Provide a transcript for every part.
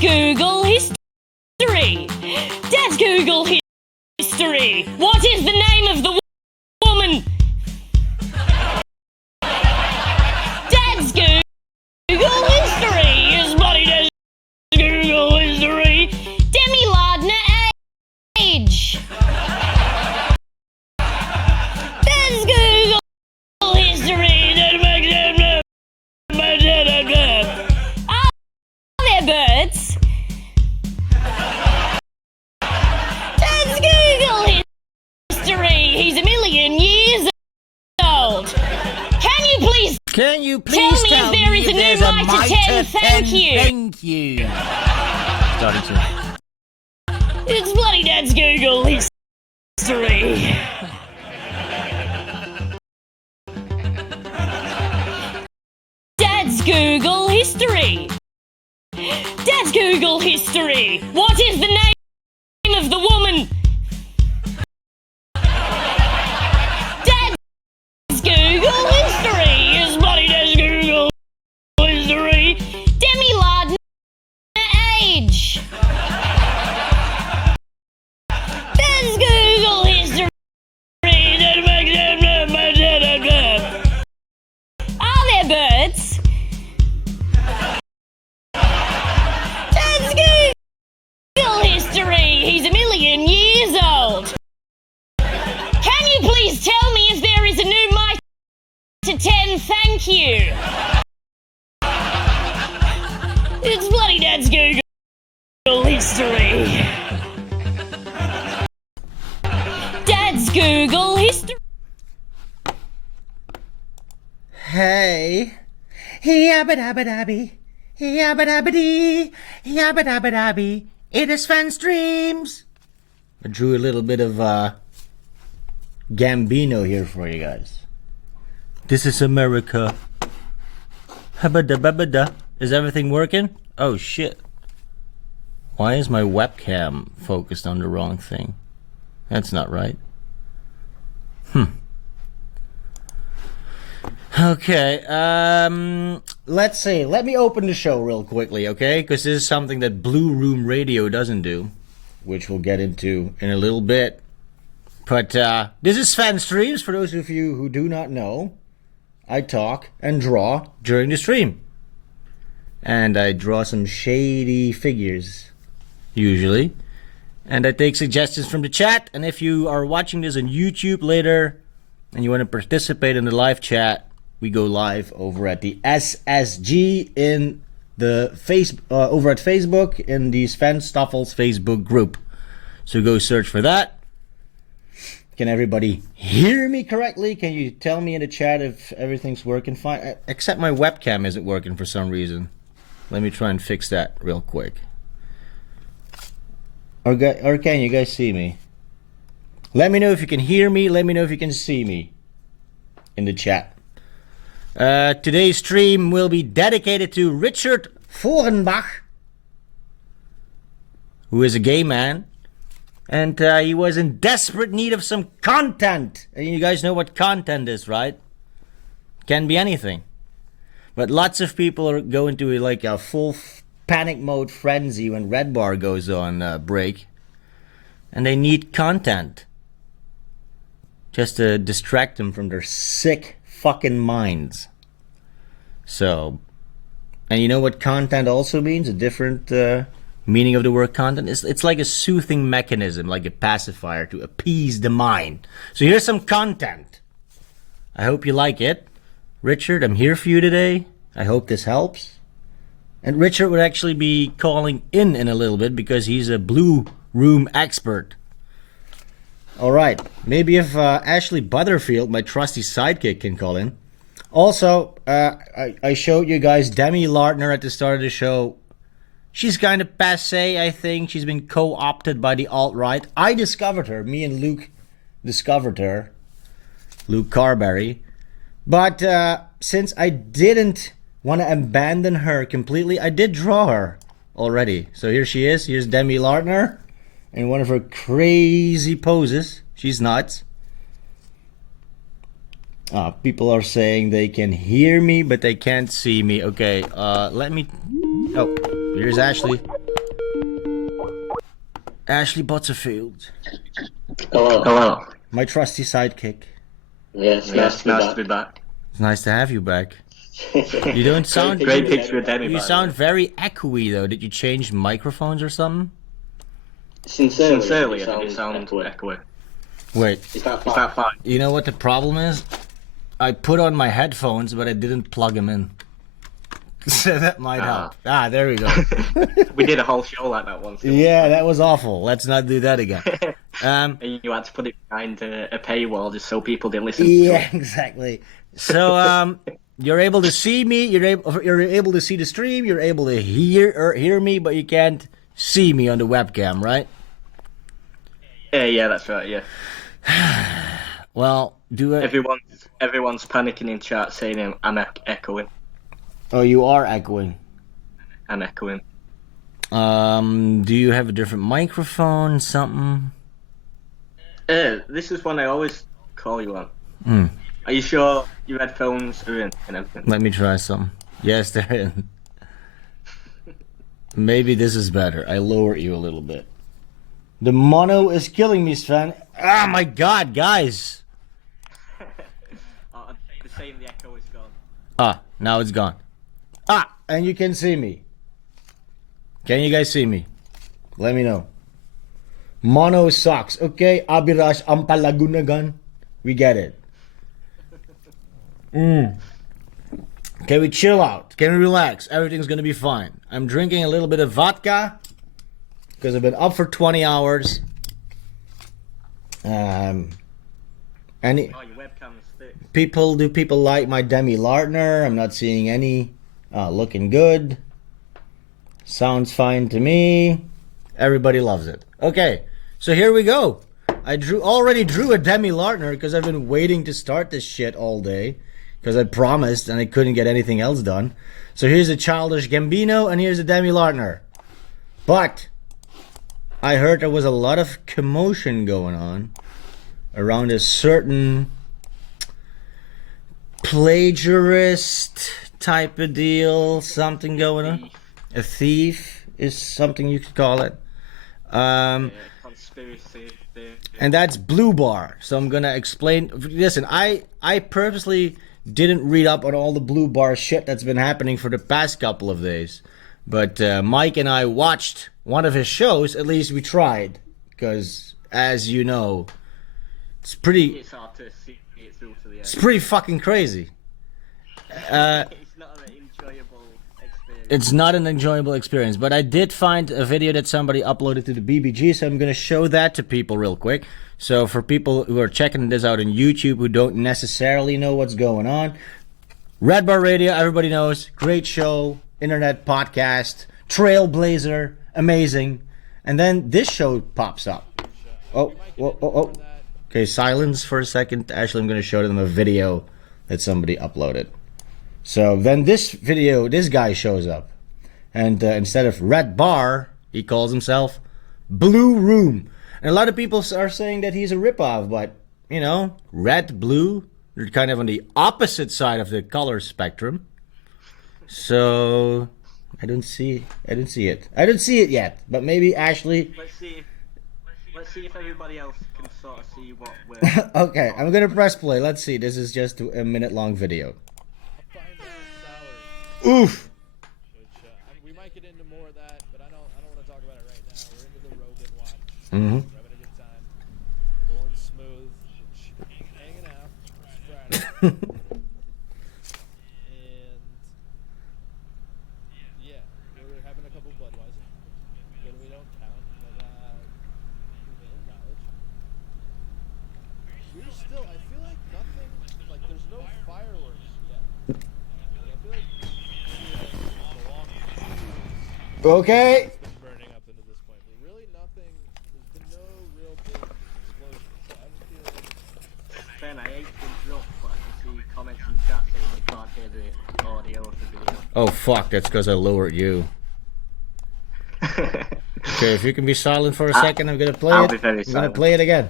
Google history. Dad's Google history. What is the name of the woman? Dad's Google history. His buddy does Google history. Demi Lardner age. Dad's Google history. Are there birds? Dad's Google history. He's a million years old. Can you please tell me if there is a new Mitre 10? Thank you. Thank you. Starting to. It's bloody Dad's Google history. Dad's Google history. Dad's Google history. What is the name of the woman? Dad's Google history. His buddy does Google history. Demi Lardner age. Dad's Google history. Are there birds? Dad's Google history. He's a million years old. Can you please tell me if there is a new Mitre 10? Thank you. It's bloody Dad's Google history. Dad's Google history. Hey. Yabba-dabba-dabby. Yabba-dabba-dee. Yabba-dabba-dabby. It is Sven Streams. I drew a little bit of Gambino here for you guys. This is America. Habba-dabba-da. Is everything working? Oh shit. Why is my webcam focused on the wrong thing? That's not right. Okay, let's see. Let me open the show real quickly, okay? Because this is something that Blue Room Radio doesn't do, which we'll get into in a little bit. But this is Sven Streams. For those of you who do not know, I talk and draw during the stream. And I draw some shady figures, usually. And I take suggestions from the chat. And if you are watching this on YouTube later and you want to participate in the live chat, we go live over at the SSG in the over at Facebook in the Sven Stoffels Facebook group. So go search for that. Can everybody hear me correctly? Can you tell me in the chat if everything's working fine? Except my webcam isn't working for some reason. Let me try and fix that real quick. Or can you guys see me? Let me know if you can hear me. Let me know if you can see me in the chat. Today's stream will be dedicated to Richard Forhenbach, who is a gay man. And he was in desperate need of some content. And you guys know what content is, right? Can be anything. But lots of people go into like a full panic mode frenzy when Red Bar goes on break. And they need content. Just to distract them from their sick fucking minds. So, and you know what content also means? A different meaning of the word content? It's like a soothing mechanism, like a pacifier to appease the mind. So here's some content. I hope you like it. Richard, I'm here for you today. I hope this helps. And Richard would actually be calling in a little bit because he's a Blue Room expert. Alright, maybe if Ashley Butterfield, my trusty sidekick, can call in. Also, I showed you guys Demi Lardner at the start of the show. She's kind of passé, I think. She's been co-opted by the alt-right. I discovered her. Me and Luke discovered her. Luke Carberry. But since I didn't want to abandon her completely, I did draw her already. So here she is. Here's Demi Lardner in one of her crazy poses. She's nuts. People are saying they can hear me, but they can't see me. Okay, let me... Oh, here's Ashley. Ashley Butterfield. Hello. My trusty sidekick. Yes, nice to be back. It's nice to have you back. You don't sound Great picture of Demi. You sound very echoey though. Did you change microphones or something? Sincerely, I think it sounds echoey. Wait. Is that fine? You know what the problem is? I put on my headphones, but I didn't plug them in. So that might help. There we go. We did a whole show like that once. Yeah, that was awful. Let's not do that again. And you had to put it behind a paywall just so people didn't listen. Yeah, exactly. So you're able to see me. You're able to see the stream. You're able to hear me, but you can't see me on the webcam, right? Yeah, that's right. Yeah. Well, do it. Everyone's panicking in chat saying I'm echoing. Oh, you are echoing. I'm echoing. Do you have a different microphone? Something? This is one I always call you on. Are you sure your headphones are in and everything? Let me try some. Yes, they're in. Maybe this is better. I lower you a little bit. The mono is killing me, Sven. Ah, my God, guys. The same, the echo is gone. Ah, now it's gone. Ah, and you can see me. Can you guys see me? Let me know. Mono sucks. Okay, Abirash Ampalagunagan. We get it. Can we chill out? Can we relax? Everything's gonna be fine. I'm drinking a little bit of vodka because I've been up for 20 hours. Your webcam is thick. Do people like my Demi Lardner? I'm not seeing any. Looking good. Sounds fine to me. Everybody loves it. Okay, so here we go. I already drew a Demi Lardner because I've been waiting to start this shit all day because I promised and I couldn't get anything else done. So here's a Childish Gambino and here's a Demi Lardner. But I heard there was a lot of commotion going on around a certain plagiarist type of deal, something going on. A thief is something you could call it. Conspiracy. And that's Blue Bar. So I'm gonna explain. Listen, I purposely didn't read up on all the Blue Bar shit that's been happening for the past couple of days. But Mike and I watched one of his shows. At least we tried, because as you know, it's hard to see it through to the end. It's pretty fucking crazy. It's not an enjoyable experience, but I did find a video that somebody uploaded to the BBG, so I'm going to show that to people real quick. So for people who are checking this out on YouTube who don't necessarily know what's going on, Red Bar Radio, everybody knows, great show, internet podcast, trailblazer, amazing. And then this show pops up. Oh. Okay, silence for a second. Actually, I'm going to show them a video that somebody uploaded. So then this guy shows up. And instead of Red Bar, he calls himself Blue Room. And a lot of people are saying that he's a ripoff, but, you know, red, blue, they're kind of on the opposite side of the color spectrum. So I don't see it. I don't see it yet, but maybe Ashley... Let's see if everybody else can sort of see what we're... Okay, I'm going to press play. Let's see. This is just a minute-long video. Oof. We might get into more of that, but I don't want to talk about it right now. We're into the Rogan watch. Mm-hmm. We're having a good time. We're going smooth. Hanging out. It's Friday. And yeah, we're having a couple Budweiser. Good, we don't count, but in college. We're still, I feel like nothing, like there's no fireworks yet. I feel like Okay. it's been burning up into this point, but really nothing. There's been no real big explosion. So I just feel like Ben, I hate to interrupt, but I can see comments in chat saying you can't hear the audio of the video. Oh, fuck. That's because I lowered you. Okay, if you can be silent for a second, I'm going to play I'll it. be very I'm going silent. to play it again.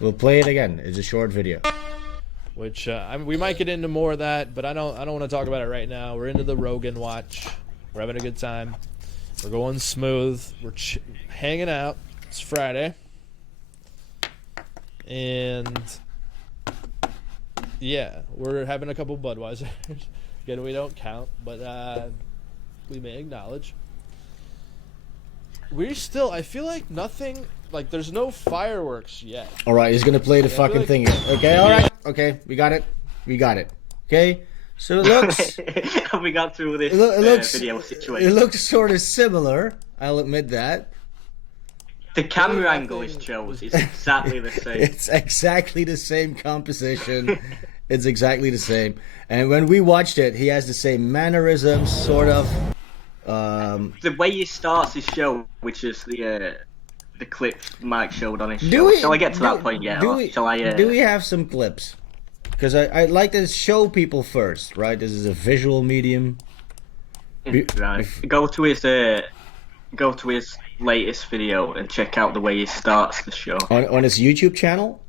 We'll play it again. It's a short video. which we might get into more of that, but I don't want to talk about it right now. We're into the Rogan watch. We're having a good time. We're going smooth. We're hanging out. It's Friday. And yeah, we're having a couple Budweisers. Again, we don't count, but we may acknowledge. I feel like nothing, like there's no fireworks yet. All right, he's gonna play the fucking like, thing. Okay, all right. Okay, we got it. Okay, so it looks. We got through this video situation. It looks sort of similar. I'll admit that. The camera angle is chose. It's exactly the same. It's exactly the same composition. It's exactly the same. And when we watched it, he has the same mannerisms, sort of. The way he starts his show, which is the clip Mike showed on his show. Shall I get to that point yet? Do we have some clips? Because I'd like to show people first, right? This is a visual medium. Right. Go to his latest video and check out the way he starts the show. On his YouTube channel?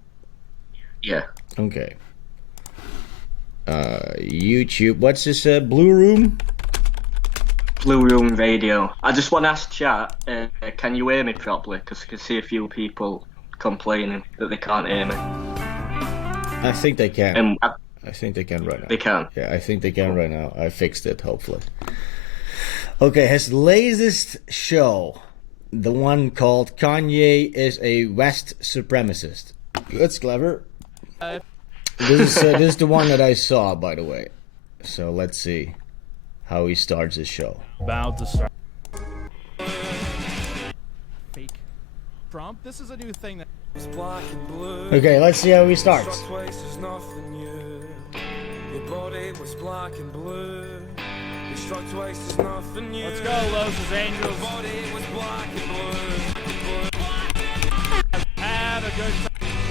Yeah. Okay. YouTube. What's this? Blue Room? Blue Room Radio. I just want to ask chat, can you hear me properly? Because I can see a few people complaining that they can't hear me. I think they can. I think they can right now. They can? Yeah, I think they can right now. I fixed it, hopefully. Okay, his latest show, the one called Kanye is a West Supremacist. That's clever. This is the one that I saw, by the way. So let's see how he starts his show. About to start. Fake Trump. This is a new thing that. Okay, let's see how he starts. Let's go, Los Angels. Have a good time.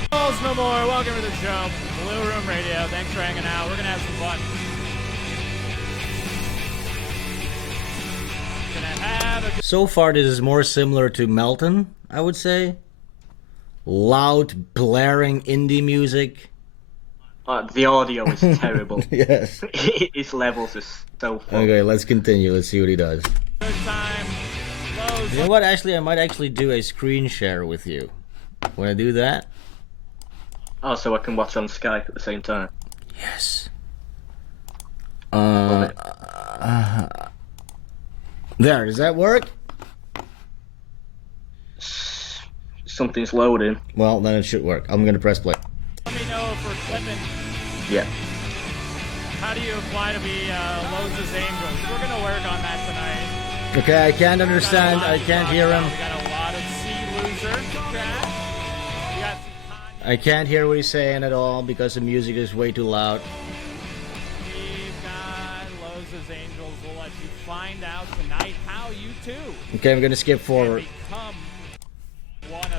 Balls no more. Welcome to the show, Blue Room Radio. Thanks for hanging out. We're gonna have some fun. So far, this is more similar to Melton, I would say. Loud, blaring indie music. The audio is terrible. Yes. His levels are so fun. Okay, let's continue. Let's see what he does. Good time. You know what? Actually, I might actually do a screen share with you. Want to do that? Oh, so I can watch on Skype at the same time. Yes. There, does that work? Something's loading. Well, then it should work. I'm gonna press play. Let me know if we're clipping. Yeah. How do you apply to be Lowe's Angels? We're gonna work on that tonight. Okay, I can't understand. I can't hear him. We got a lot of C-loser chat. I can't hear what he's saying at all because the music is way too loud. We've got Lowe's Angels. We'll let you find out tonight how you too. Okay, I'm gonna skip forward.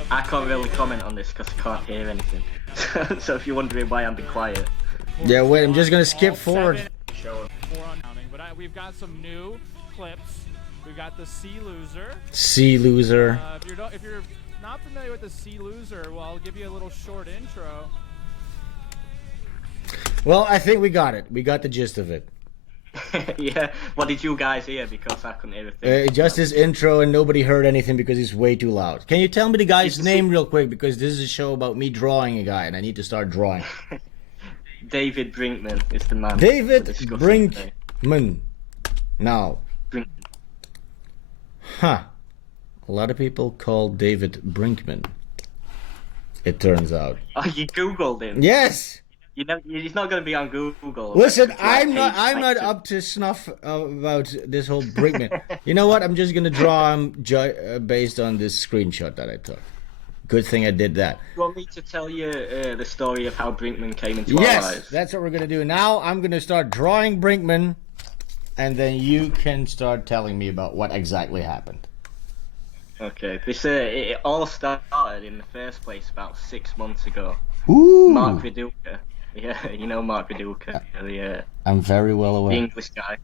I can't really comment on this because I can't hear anything. So if you're wondering why I'm being quiet. Yeah, wait, I'm just gonna skip forward. But we've got some new clips. We've got the C-loser. C-loser. If you're not familiar with the C-loser, well, I'll give you a little short intro. Well, I think we got it. We got the gist of it. Yeah, what did you guys hear? Because I couldn't hear a thing. Just his intro and nobody heard anything because he's way too loud. Can you tell me the guy's name real quick? Because this is a show about me drawing a guy and I need to start drawing. David Brinkman is the man. David Brinkman. Now. Brinkman. Huh. A lot of people call David Brinkman. It turns out. Oh, you Googled him? Yes! You know, he's not going to be on Google. Listen, I'm not up to snuff about this whole Brinkman. You know what? I'm just gonna draw him based on this screenshot that I took. Good thing I did that. You want me to tell you the story of how Brinkman came into our lives? Yes, that's what we're gonna do. Now I'm gonna start drawing Brinkman, and then you can start telling me about what exactly happened. Okay, this it all started in the first place about 6 months ago. Ooh. Mark Viduka. Yeah, you know Mark Viduka, I'm very well aware. The English guy.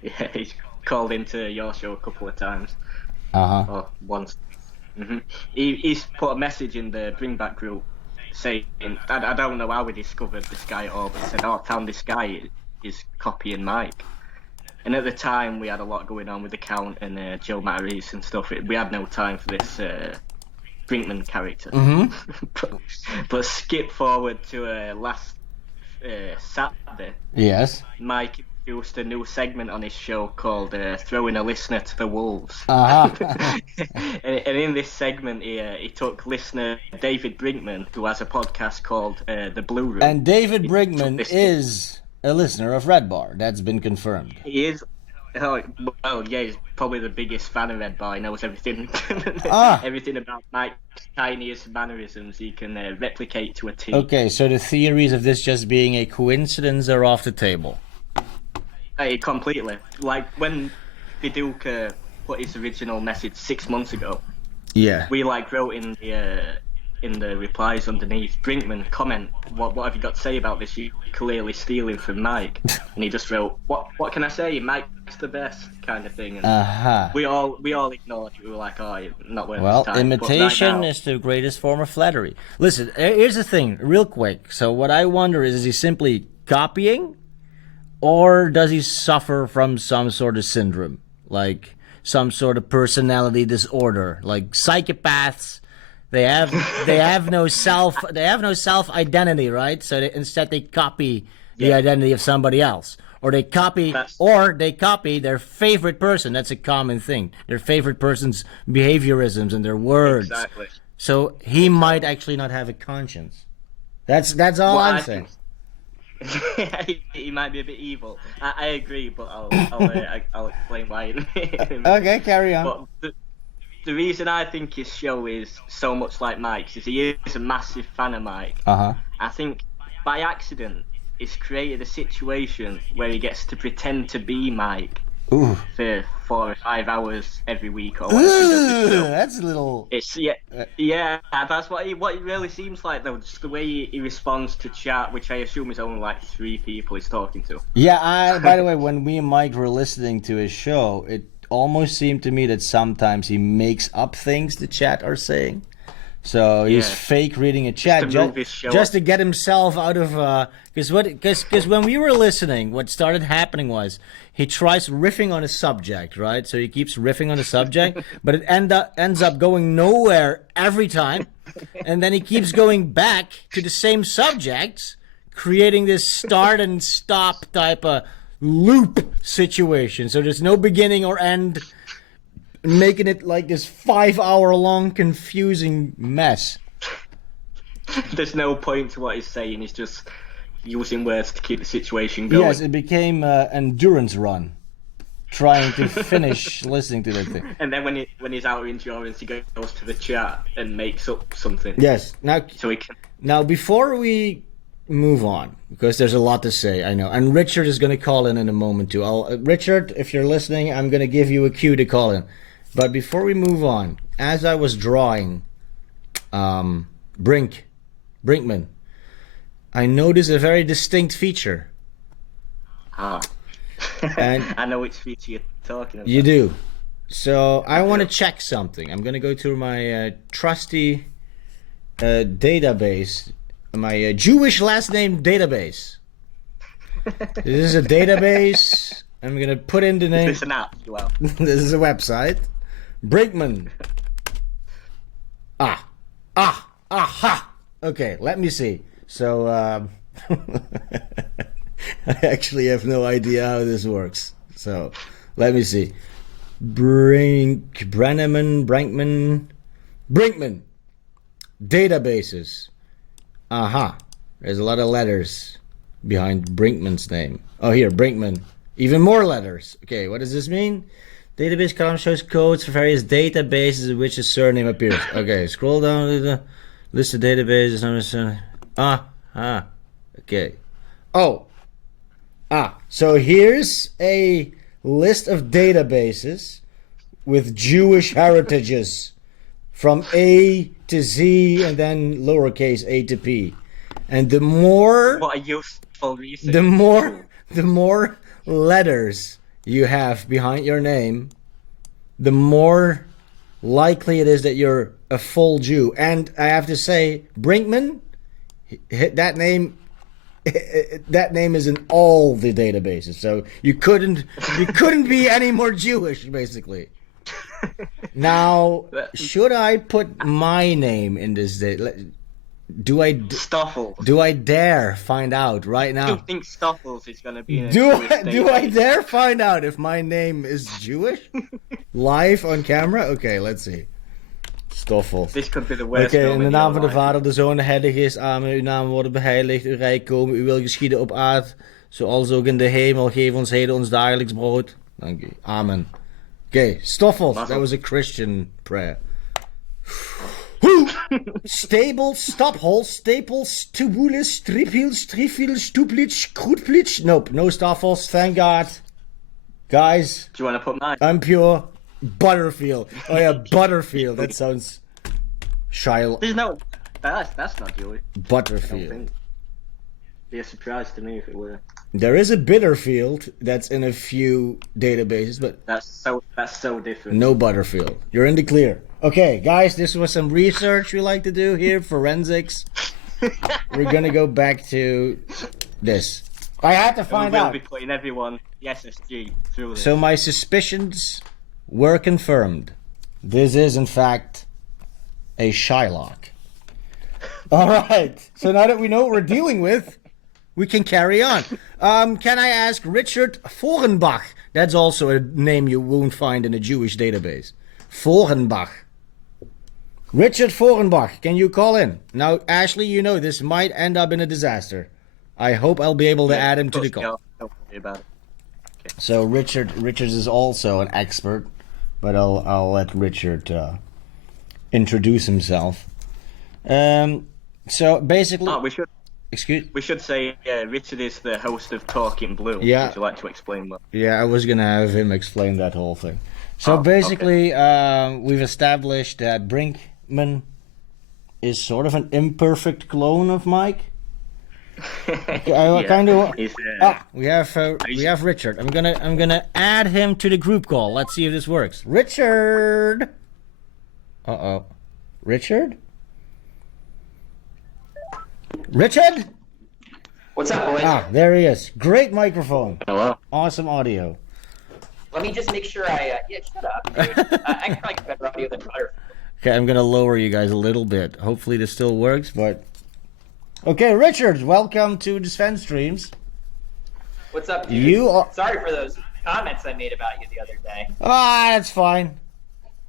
Yeah, he's called into your show a couple of times. Or once. Mm-hmm. He's put a message in the Bring Back group saying, I don't know how we discovered this guy at all, but he said, oh, I found this guy is copying Mike. And at the time, we had a lot going on with the Count and Joe Matarese and stuff. We had no time for this Brinkman character. But skip forward to last Saturday. Yes. Mike introduced a new segment on his show called Throwing a Listener to the Wolves. Uh-huh. and in this segment, he took listener David Brinkman, who has a podcast called The Blue Room. And David Brinkman is a listener of Red Bar. That's been confirmed. He is. Oh, well, yeah, he's probably the biggest fan of Red Bar. He knows everything, everything about Mike's tiniest mannerisms. He can replicate to a T. Okay, so the theories of this just being a coincidence are off the table. Completely. Like when Viduka put his original message 6 months ago. Yeah. We wrote in the replies underneath, Brinkman, comment, what have you got to say about this? You're clearly stealing from Mike. And he just wrote, what can I say? Mike's the best, kind of thing. And we all ignored it. We were like, oh, you're not worth his time. Imitation right now, is the greatest form of flattery. Listen, here's the thing, real quick. So what I wonder is he simply copying? Or does he suffer from some sort of syndrome? Like some sort of personality disorder? Like psychopaths, they have no self identity, right? So instead they copy the identity of somebody else. Or they copy their favorite person. That's a common thing. Their favorite person's behaviorisms and their words. Exactly. So he might actually not have a conscience. That's all I'm saying. He might be a bit evil. I agree, but I'll explain why. Okay, carry on. But the reason I think his show is so much like Mike's is he is a massive fan of Mike. I think by accident it's created a situation where he gets to pretend to be Mike for 4 or 5 hours every week or whatever. That's a little. It's that's what it really seems like though. Just the way he responds to chat, which I assume is only 3 people he's talking to. Yeah, by the way, when me and Mike were listening to his show, it almost seemed to me that sometimes he makes up things the chat are saying. So he's fake reading a chat just to get himself out of because when we were listening, what started happening was he tries riffing on a subject, right? So he keeps riffing on a subject, but it ends up going nowhere every time, and then he keeps going back to the same subjects, creating this start and stop type of loop situation. So there's no beginning or end, making it like this 5-hour-long confusing mess. There's no point to what he's saying. He's just using words to keep the situation going. Yes, it became an endurance run, trying to finish listening to that thing. And then when he's out of endurance, he goes to the chat and makes up something. Yes. Now, before we move on, because there's a lot to say, I know, and Richard is going to call in a moment too. Richard, if you're listening, I'm going to give you a cue to call in. But before we move on, as I was drawing Brinkman, I noticed a very distinct feature. And I know which feature you're talking about. You do. So I want to check something. I'm going to go to my trusty database, my Jewish last name database. This is a database. I'm going to put in the name. Is this an app? Well, this is a website. Brinkman. Aha. Okay, let me see. So, I actually have no idea how this works. So, let me see. Brinkman. Databases. There's a lot of letters behind Brinkman's name. Oh, here, Brinkman. Even more letters. Okay, what does this mean? Database column shows codes for various databases in which a surname appears. Okay, scroll down to the list of databases. Okay. So here's a list of databases with Jewish heritages from A to Z and then lowercase a to P. And the more... What a useful reason. The more letters you have behind your name, the more likely it is that you're a full Jew. And I have to say, Brinkman, that name that name is in all the databases. So you couldn't be any more Jewish, basically. Now, should I put my name in this Stoffels. Do I dare find out right now? I don't think Stoffels is going to be in a Do Jewish I dare find out if my name is Jewish? Live on camera? Okay, let's see. Stoffels. This could be the worst. Oké, in de naam van de Vader, de Zoon, de Heilige Geest. Amen. Uw naam worden beheiligd, uw rijk komen, uw wil geschieden op aarde, zoals ook in de hemel. Geef ons heden ons dagelijks brood. Dank u. Amen. Oké, Stoffels. That was a Christian prayer. Stables, stopholes, staples, tubules, striphiels, trifiels, stuplitch, kroetplitch. Nope, no Stoffels, thank God. Guys. Do you want to put mine? I'm pure. Butterfield. Oh yeah, Butterfield. That sounds shy. There's no. That's not Jewish. Butterfield. Be a surprise to me if it were. There is a Bitterfield that's in a few databases, but that's so different. No Butterfield. You're in the clear. Okay, guys, this was some research we like to do here, forensics. We're gonna go back to this. I had to find out. We'll be putting everyone the SSG through this. So my suspicions were confirmed. This is, in fact, a Shylock. All right. So now that we know what we're dealing with, we can carry on. Can I ask Richard Forhenbach? That's also a name you won't find in a Jewish database. Forhenbach. Richard Forhenbach, can you call in? Now, Ashley, you know this might end up in a disaster. I hope I'll be able to add him to the call. Don't worry about it. Okay. So Richard is also an expert, but I'll let Richard introduce himself. So basically, we should say Richard is the host of Talking Blue. Yeah. Would you like to explain that? Yeah, I was gonna have him explain that whole thing. So basically, we've established that Brinkman is sort of an imperfect clone of Mike. Kind of. We have Richard. I'm gonna add him to the group call. Let's see if this works. Richard. Richard. Richard. What's up, boys? There he is. Great microphone. Hello. Awesome audio. Let me just make sure I. Yeah, shut up, dude. I can probably get better audio than Butterfield. Okay, I'm gonna lower you guys a little bit. Hopefully this still works, but. Okay, Richard, welcome to the Sven Streams. What's up, dude? Sorry for those comments I made about you the other day. That's fine.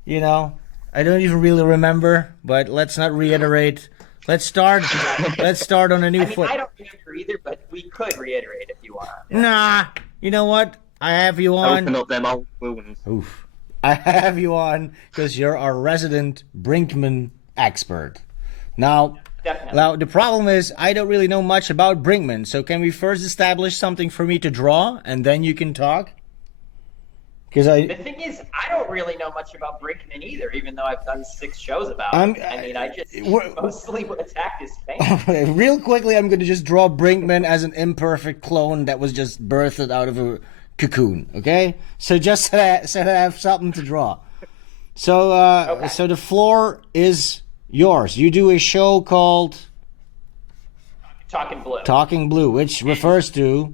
You know, I don't even really remember, but let's not reiterate. Let's start on a new foot. I don't remember either, but we could reiterate if you want. Nah, you know what? I have you on. Open up them old wounds. Oof. I have you on because you're our resident Brinkman expert. Now, the problem is I don't really know much about Brinkman, so can we first establish something for me to draw, and then you can talk? The thing is, I don't really know much about Brinkman either, even though I've done 6 shows about him. I just mostly attacked his fans. Real quickly, I'm going to just draw Brinkman as an imperfect clone that was just birthed out of a cocoon, okay? So just so I have something to draw. So, so the floor is yours. You do a show called Talking Blue. Talking Blue, which refers to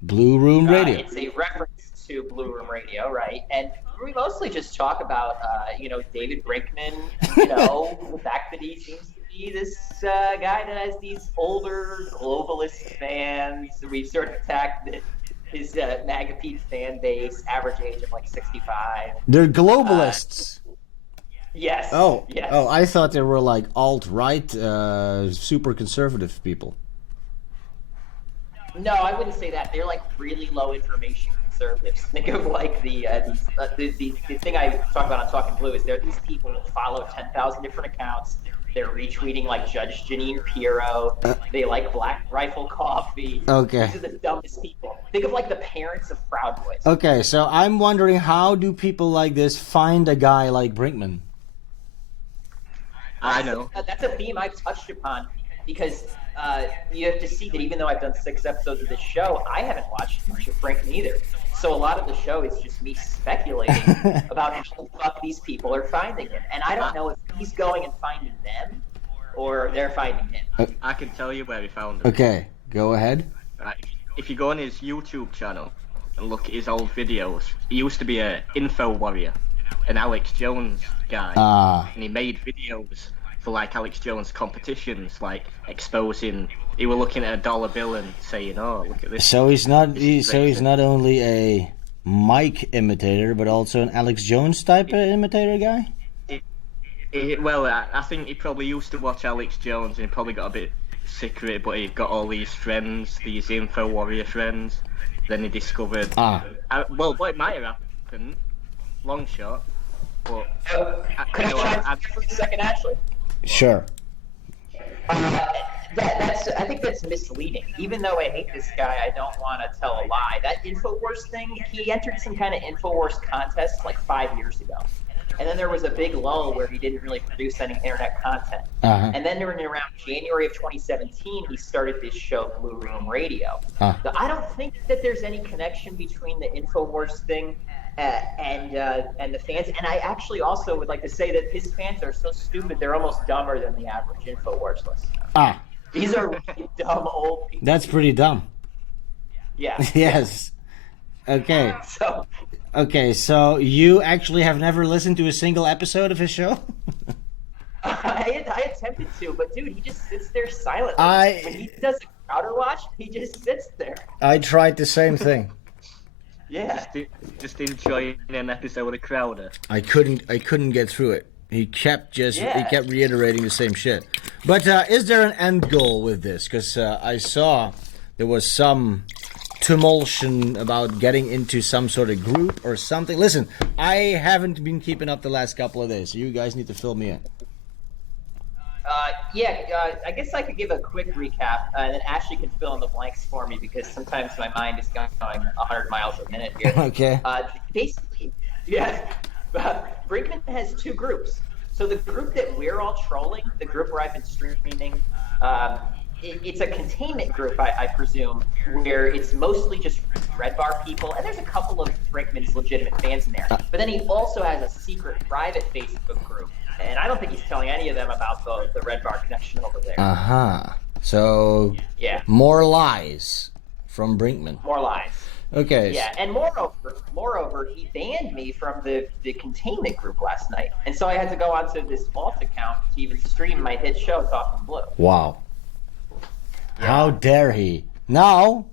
Blue Room Radio. It's a reference to Blue Room Radio, right? And we mostly just talk about, David Brinkman, the fact that he seems to be this guy that has these older globalist fans. We've sort of attacked his MAGA Pete fan base, average age of like 65. They're globalists. Yes. Oh, yes. Oh, I thought they were like alt-right, super conservative people. No, I wouldn't say that. They're like really low information conservatives. Think of like the thing I talk about on Talking Blue is there are these people that follow 10,000 different accounts. They're retweeting like Judge Janine Pirro. They like Black Rifle Coffee. Okay. These are the dumbest people. Think of like the parents of Proud Boys. Okay, so I'm wondering, how do people like this find a guy like Brinkman? I know. That's a theme I've touched upon because you have to see that even though I've done 6 episodes of this show, I haven't watched much of Brinkman either. So a lot of the show is just me speculating about how the fuck these people are finding him. And I don't know if he's going and finding them or they're finding him. I can tell you where he found him. Okay, Go ahead. Right. If you go on his YouTube channel and look at his old videos, he used to be an info warrior, an Alex Jones guy, and he made videos for like Alex Jones competitions, like exposing. He were looking at a dollar bill and saying, "Oh, look at this." So he's not. He's not only a Mike imitator, but also an Alex Jones type of imitator guy. Well, I think he probably used to watch Alex Jones, and he probably got a bit sick of it. But he got all these friends, these info warrior friends. Then he discovered. Well, what might have happened, long shot. But Could I try for a second, Ashley? Sure. I think that's misleading. Even though I hate this guy, I don't want to tell a lie. That InfoWars thing, he entered some kind of InfoWars contest like 5 years ago. And then there was a big lull where he didn't really produce any internet content. And then around January of 2017, he started this show, Blue Room Radio. So I don't think that there's any connection between the InfoWars thing and the fans. And I actually also would like to say that his fans are so stupid, they're almost dumber than the average InfoWars listener. These are really dumb old people. That's pretty dumb. Yeah. Yes. Okay. So you actually have never listened to a single episode of his show? I attempted to, but dude, he just sits there silently. When he does a Crowder watch, he just sits there. I tried the same thing. Yeah. Just enjoying an episode of Crowder. I couldn't get through it. He kept reiterating the same shit. But is there an end goal with this? Because I saw there was some tumultion about getting into some sort of group or something. Listen, I haven't been keeping up the last couple of days, so you guys need to fill me in. I guess I could give a quick recap, and then Ashley can fill in the blanks for me because sometimes my mind is going 100 miles a minute here. Okay. Basically, Brinkman has two groups. So the group that we're all trolling, the group where I've been streaming, it's a containment group, I presume, where it's mostly just Red Bar people, and there's a couple of Brinkman's legitimate fans in there. But then he also has a secret private Facebook group, and I don't think he's telling any of them about the Red Bar connection over there. So, more lies from Brinkman. More lies. Okay. Yeah, and moreover, he banned me from the containment group last night, and so I had to go onto this vault account to even stream my hit show, Talking Blue. Wow. How dare he? Now,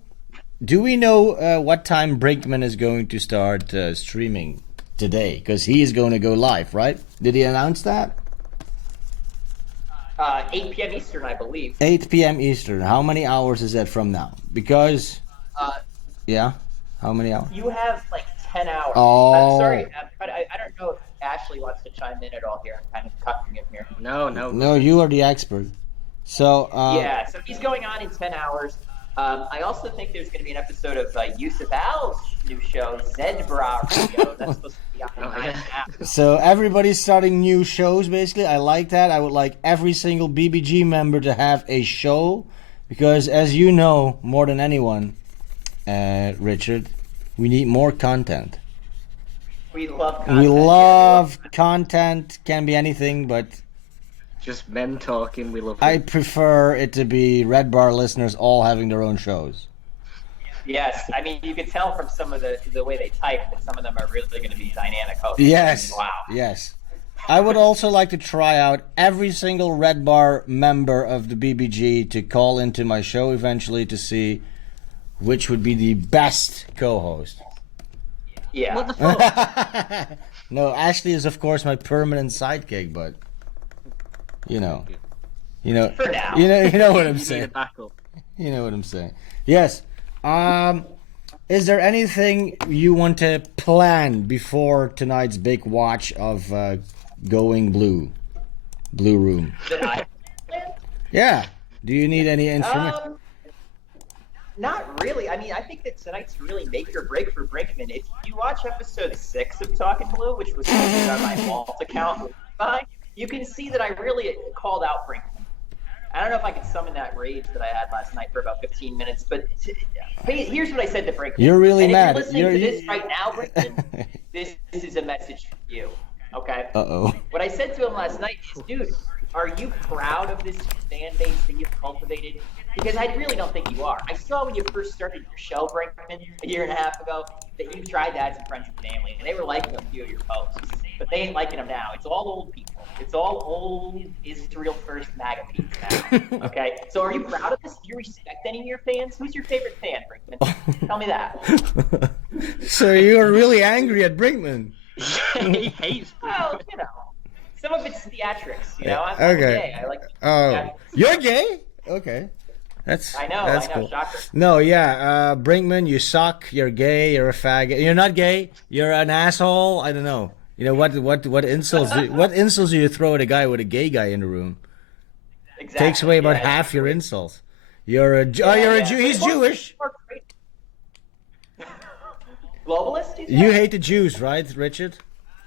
do we know what time Brinkman is going to start streaming today? Because he is going to go live, right? Did he announce that? 8 p.m. Eastern, I believe. 8 p.m. Eastern. How many hours is that from now? Because... How many hours? You have like 10 hours. Oh. I'm sorry, but I don't know if Ashley wants to chime in at all here. I'm kind of cutting him here. No, you are the expert. So so he's going on in 10 hours. I also think there's going to be an episode of Yusuf Al's new show, Zedbra Radio. That's supposed to be on the 9.5. So everybody's starting new shows, basically. I like that. I would like every single BBG member to have a show, because as you know more than anyone, Richard, we need more content. We love content. We love content. Can be anything, but just men talking. We love it. I prefer it to be Red Bar listeners all having their own shows. Yes, I mean, you can tell from some of the way they type that some of them are really going to be dynamic hosts. Yes. I mean, wow. Yes. I would also like to try out every single Red Bar member of the BBG to call into my show eventually to see which would be the best co-host. Yeah. What the fuck? No, Ashley is of course my permanent sidekick, but you know, for now. you know what I'm You need a saying. backup. You know what I'm saying. Yes. Is there anything you want to plan before tonight's big watch of Going Blue Room? That I Yeah. Do you need any information? Not really. I mean, I think that tonight's really make or break for Brinkman. If you watch episode 6 of Talking Blue, which was posted on my vault account, you can see that I really called out Brinkman. I don't know if I could summon that rage that I had last night for about 15 minutes, but here's what I said to Brinkman. You're really and mad. If you're listening to this right now, Brinkman, this is a message for you. Okay? Uh-oh. What I said to him last night is, dude, are you proud of this fan base that you've cultivated? Because I really don't think you are. I saw when you first started your show, Brinkman, a year and a half ago, that you tried that to friends and family, and they were liking a few of your posts. But they ain't liking them now. It's all old people. It's all old Israel First MAGA people now. Okay? So are you proud of this? Do you respect any of your fans? Who's your favorite fan, Brinkman? Tell me that. So you're really angry at Brinkman. He hates. Well, you know, some of it's theatrics. You know, I'm Okay. gay. I like. Oh, you're gay? Okay. That's I know. cool. Shocker. No, yeah, Brinkman, you suck. You're gay. You're a faggot. You're not gay. You're an asshole. I don't know. You know what insults? What insults do you throw at a guy with a gay guy in the room? Exactly. Takes away about yeah, half your insults. You're a you're a Jew. He's Jewish. Globalist? You hate the Jews, right, Richard?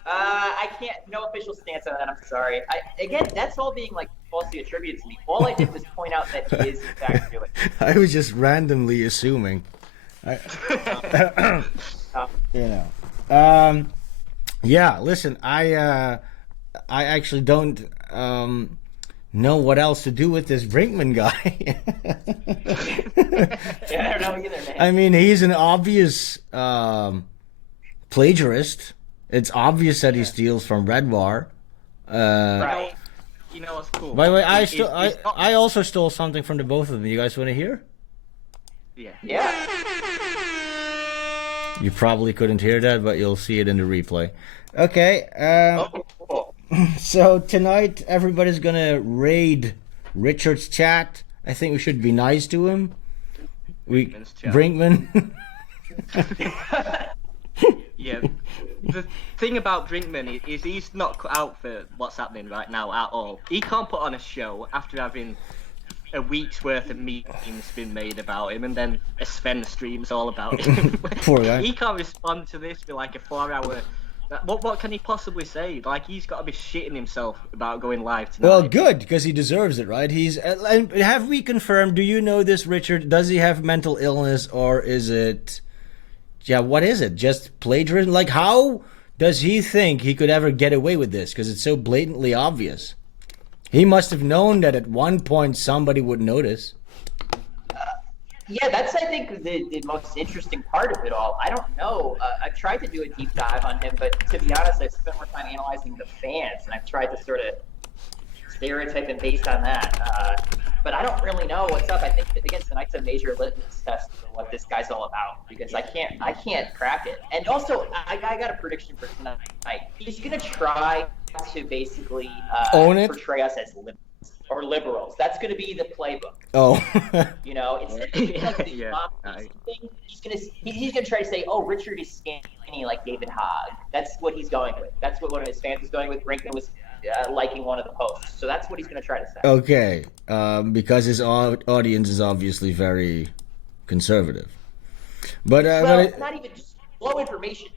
I can't. No official stance on that. I'm sorry. Again, that's all being like falsely attributed to me. All I did was point out that he is in fact Jewish. I was just randomly assuming. You know. Yeah. Listen, I actually don't know what else to do with this Brinkman guy. Yeah, I don't know either, man. I mean, he's an obvious plagiarist. It's obvious that he steals from Red War. Right. You know what's cool? By the way, I also stole something from the both of them. You guys want to hear? Yeah. Yeah. You probably couldn't hear that, but you'll see it in the replay. Okay. Cool. So tonight, everybody's gonna raid Richard's chat. I think we should be nice to him. Brinkman. Yeah. The thing about Brinkman is he's not cut out for what's happening right now at all. He can't put on a show after having a week's worth of memes been made about him, and then a Sven Streams all about him. Poor guy. He can't respond to this for like a 4-hour. What can he possibly say? Like, he's got to be shitting himself about going live tonight. Well, good, because he deserves it, right? He's. Have we confirmed? Do you know this, Richard? Does he have mental illness, or is it? Yeah, what is it? Just plagiarism? Like, how does he think he could ever get away with this? Because it's so blatantly obvious. He must have known that at one point somebody would notice. Yeah, that's, I think, the most interesting part of it all. I don't know. I've tried to do a deep dive on him, but to be honest, I've spent more time analyzing the fans, and I've tried to sort of stereotype him based on that. But I don't really know what's up. I think that, again, tonight's a major litmus test for what this guy's all about, because I can't crack it. And also, I got a prediction for tonight. He's gonna try to basically own it, portray us as liberals. That's gonna be the playbook. Oh. You know, it's like the thing. He's gonna try to say, "Oh, Richard is skinny like David Hogg." That's what he's going with. That's what one of his fans was going with. Brinkman was liking one of the posts, so that's what he's gonna try to say. Okay, because his audience is obviously very conservative, but not even just low information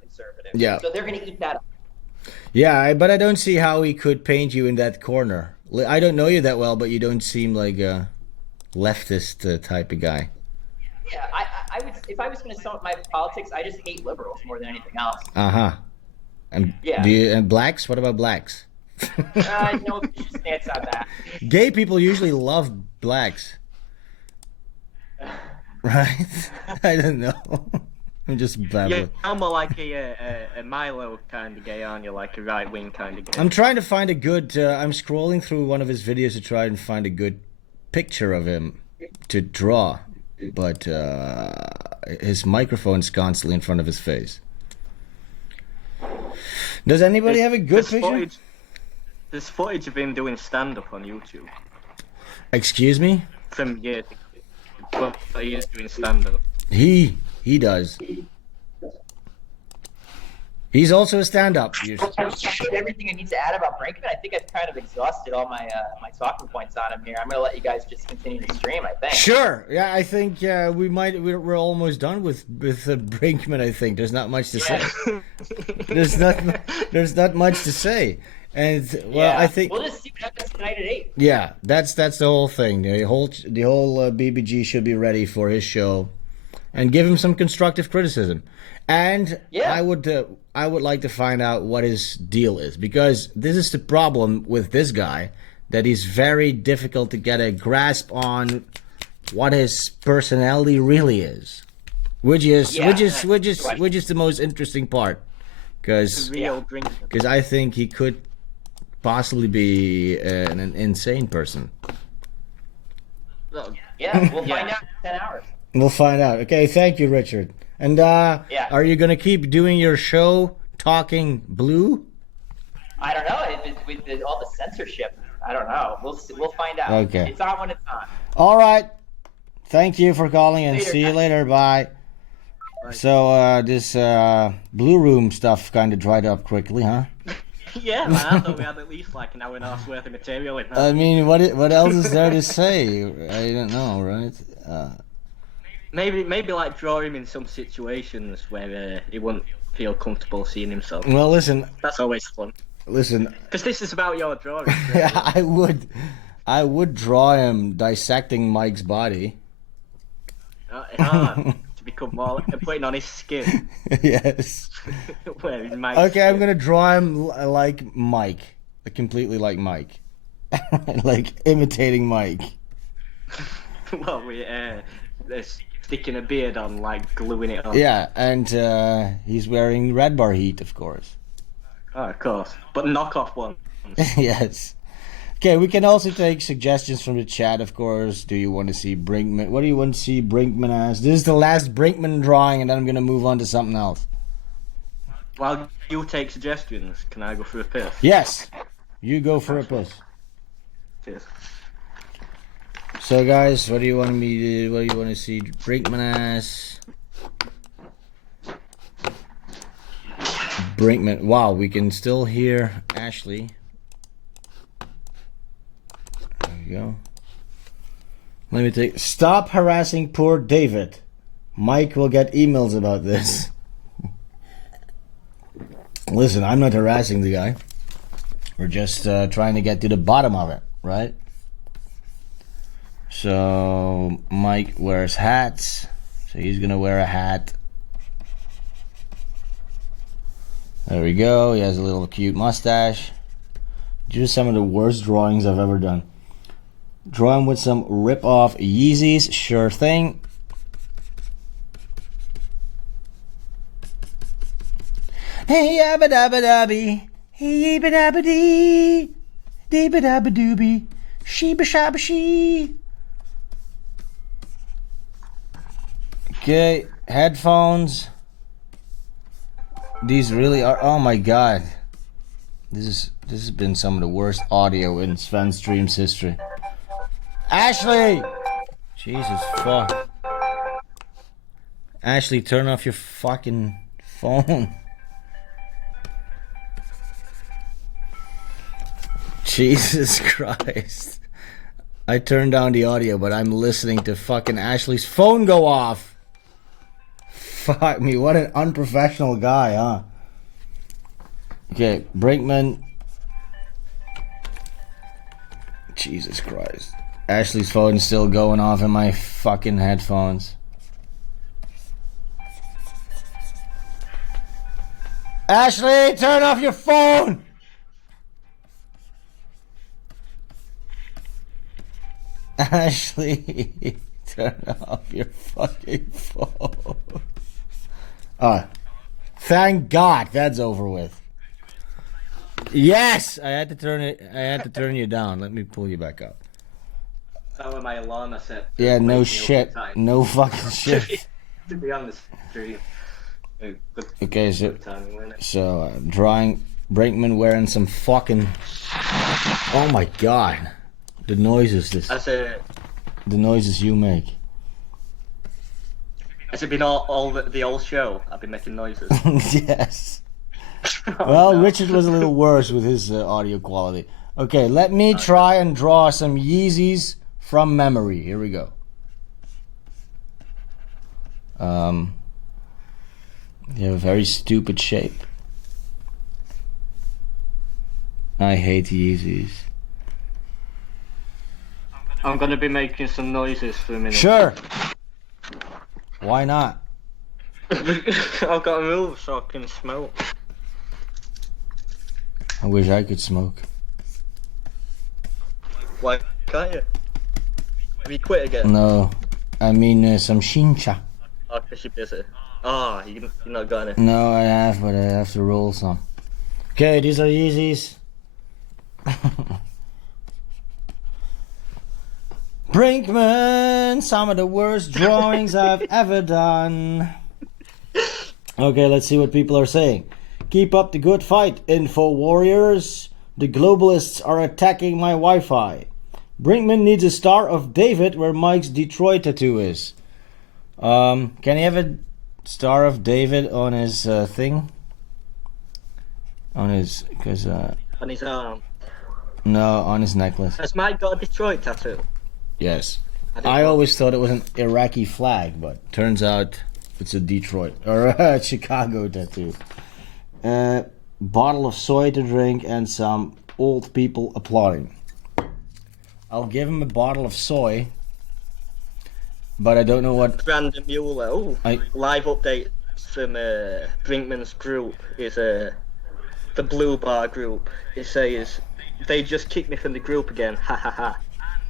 conservative. Yeah. So they're gonna eat that up. Yeah, but I don't see how he could paint you in that corner. I don't know you that well, but you don't seem like a leftist type of guy. Yeah, I would. If I was going to sum up my politics, I just hate liberals more than anything else. And yeah. And blacks? What about blacks? No official stance on that. Gay people usually love blacks, right? I don't know. I'm just babbling. Yeah, I'm more like a Milo kind of gay, aren't you? Like a right-wing kind of gay. I'm trying to find a good... I'm scrolling through one of his videos to try and find a good picture of him to draw, but his microphone's constantly in front of his face. Does anybody have a good picture? There's footage of him doing stand-up on YouTube. Excuse me? From years ago. But he is doing stand-up. He does. He's also a stand-up. Everything I need to add about Brinkman, I think I've kind of exhausted all my my talking points on him here. I'm going to let you guys just continue to stream, I think. Sure. Yeah, I think we're almost done with Brinkman, I think. There's not much to say. There's not much to say. And well, yeah. I think we'll just see what happens tonight at 8. Yeah, that's the whole thing. The whole BBG should be ready for his show, and give him some constructive criticism. And yeah. I would like to find out what his deal is, because this is the problem with this guy, that he's very difficult to get a grasp on what his personality really is, which is the most interesting part, because I think he could possibly be an insane person. Yeah, we'll find out in 10 hours. We'll find out. Okay, thank you, Richard. And are you gonna keep doing your show talking blue? I don't know. With all the censorship, I don't know. We'll find out. Okay. It's on when it's on. All right. Thank you for calling, and Later, see you guys. later. Bye. So this blue room stuff kind of dried up quickly, huh? Yeah, man, I thought we had at least like an hour and a half's worth of material in there. I mean, what else is there to say? I don't know, right? Maybe like draw him in some situations where he wouldn't feel comfortable seeing himself. Well, listen. That's always fun. Listen. Because this is about your drawing. I would draw him dissecting Mike's body. To become more putting on his skin. Yes. Where he might Okay, I'm gonna draw him like Mike, completely like Mike, like imitating Mike. Well, they're sticking a beard on, like gluing it on. Yeah, and he's wearing Red Bar Heat, of course. Oh, of course, but knockoff one. Yes. Okay, we can also take suggestions from the chat, of course. Do you want to see Brinkman? What do you want to see Brinkman as? This is the last Brinkman drawing, and then I'm gonna move on to something else. While you take suggestions, can I go for a piss? Yes, you go for a piss. Cheers. So, guys, what do you want to see Brinkman as? Brinkman. Wow, we can still hear Ashley. There we go. Let me take. Stop harassing poor David. Mike will get emails about this. Listen, I'm not harassing the guy. We're just trying to get to the bottom of it, right? So Mike wears hats, so he's gonna wear a hat. There we go. He has a little cute mustache. These are some of the worst drawings I've ever done. Draw him with some rip-off Yeezys, sure thing. Hey yabba dabba dabby, hey yabba dabba dee, dabba dabba doobie, sheeba shabba shee. Okay, headphones. These really are. Oh my god, this has been some of the worst audio in Sven Streams history. Ashley, Jesus fuck. Ashley, turn off your fucking phone. Jesus Christ. I turned down the audio, but I'm listening to fucking Ashley's phone go off. Fuck me, what an unprofessional guy, huh? Okay, Brinkman. Jesus Christ. Ashley's phone's still going off in my fucking headphones. Ashley, turn off your phone! Ashley, turn off your fucking phone. Thank God that's over with. Yes, I had to turn you down. Let me pull you back up. That was my alarm I set. Yeah, no shit. No fucking shit. To be on the stream. Okay, so drawing Brinkman wearing some fucking. Oh my God, the noises the noises you make. Has it been all the old show? I've been making noises. Yes. Well, no. Richard was a little worse with his audio quality. Okay, let me try and draw some Yeezys from memory. Here we go. You have a very stupid shape. I hate Yeezys. I'm gonna be making some noises for a minute. Sure. Why not? I've got to move so I can smoke. I wish I could smoke. Why can't you? Have you quit again? No, I mean some shincha. Oh, because you're busy. Oh, you're not got it. No, I have, but I have to roll some. Okay, these are Yeezys. Brinkman, some of the worst drawings I've ever done. Okay, let's see what people are saying. Keep up the good fight, info warriors. The globalists are attacking my Wi-Fi. Brinkman needs a Star of David where Mike's Detroit tattoo is. Can he have a Star of David on his thing? On his, On his arm. No, on his necklace. Has Mike got a Detroit tattoo? Yes. I always thought it was an Iraqi flag, but turns out it's a Detroit or a Chicago tattoo. Bottle of soy to drink and some old people applauding. I'll give him a bottle of soy, but I don't know what. Brandon Mueller. Oh, live update from Brinkman's group is the Blue Bar group. It says they just kicked me from the group again. Ha ha ha.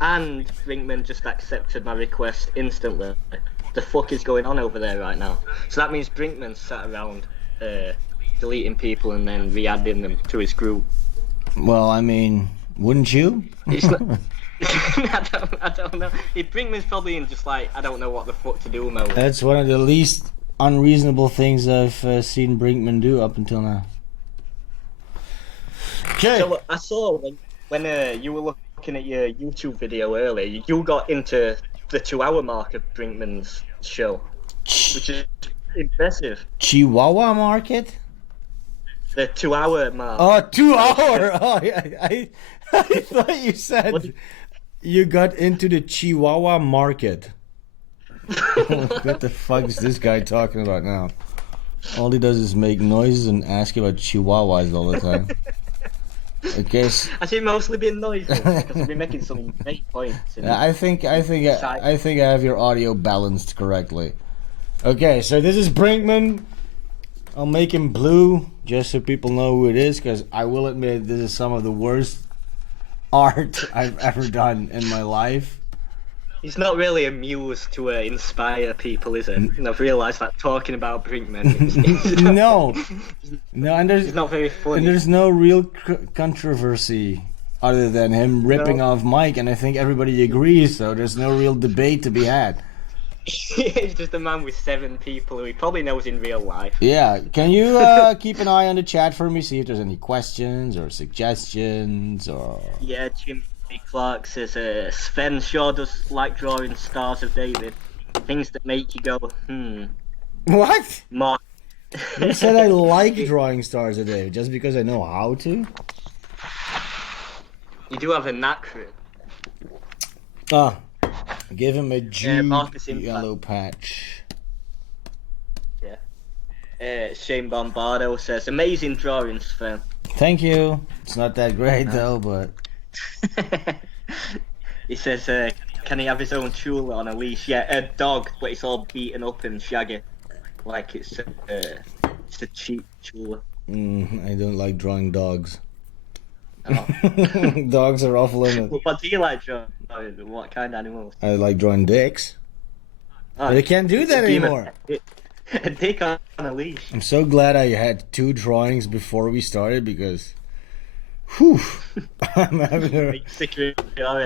And Brinkman just accepted my request instantly. The fuck is going on over there right now? So that means Brinkman sat around deleting people and then re-adding them to his group. Well, I mean, wouldn't you? It's not, I don't know. Brinkman's probably in just like, I don't know what the fuck to do mode. That's one of the least unreasonable things I've seen Brinkman do up until now. Okay. So I saw when you were looking at your YouTube video earlier, you got into the 2-hour mark of Brinkman's show, which is impressive. Chihuahua market? The 2-hour mark. Oh, 2 hour! Oh, I thought you said you got into the Chihuahua market. What the fuck is this guy talking about now? All he does is make noises and ask about Chihuahuas all the time. Okay. I should mostly be noisy because I've been making some great points. I think I have your audio balanced correctly. Okay, so this is Brinkman. I'll make him blue just so people know who it is, because I will admit this is some of the worst art I've ever done in my life. He's not really a muse to inspire people, is it? And I've realised that talking about Brinkman. No, and there's it's not very funny. And there's no real controversy other than him ripping off Mike, and I think everybody agrees. So there's no real debate to be had. He's just a man with 7 people who he probably knows in real life. Yeah, can you keep an eye on the chat for me, see if there's any questions or suggestions or... Yeah, Jim Clark says, Sven sure does like drawing Stars of David. Things that make you go, What? Mark. You said I like drawing Stars of David just because I know how to? You do have a knack for it. Ah. Give him a Marcus yellow patch. Yeah. Shane Bombardo says, amazing drawings, Sven. Thank you. It's not that great though, but... He says, can he have his own chula on a leash? Yeah, a dog, but it's all beaten up and shaggy. Like it's a cheap chula. I don't like drawing dogs. Oh. Dogs are off limit. What do you like drawing? What kind of animals? I like drawing dicks. Oh, but I can't do that anymore. A dick on a leash. I'm so glad I had 2 drawings before we started because... Whew! I'm having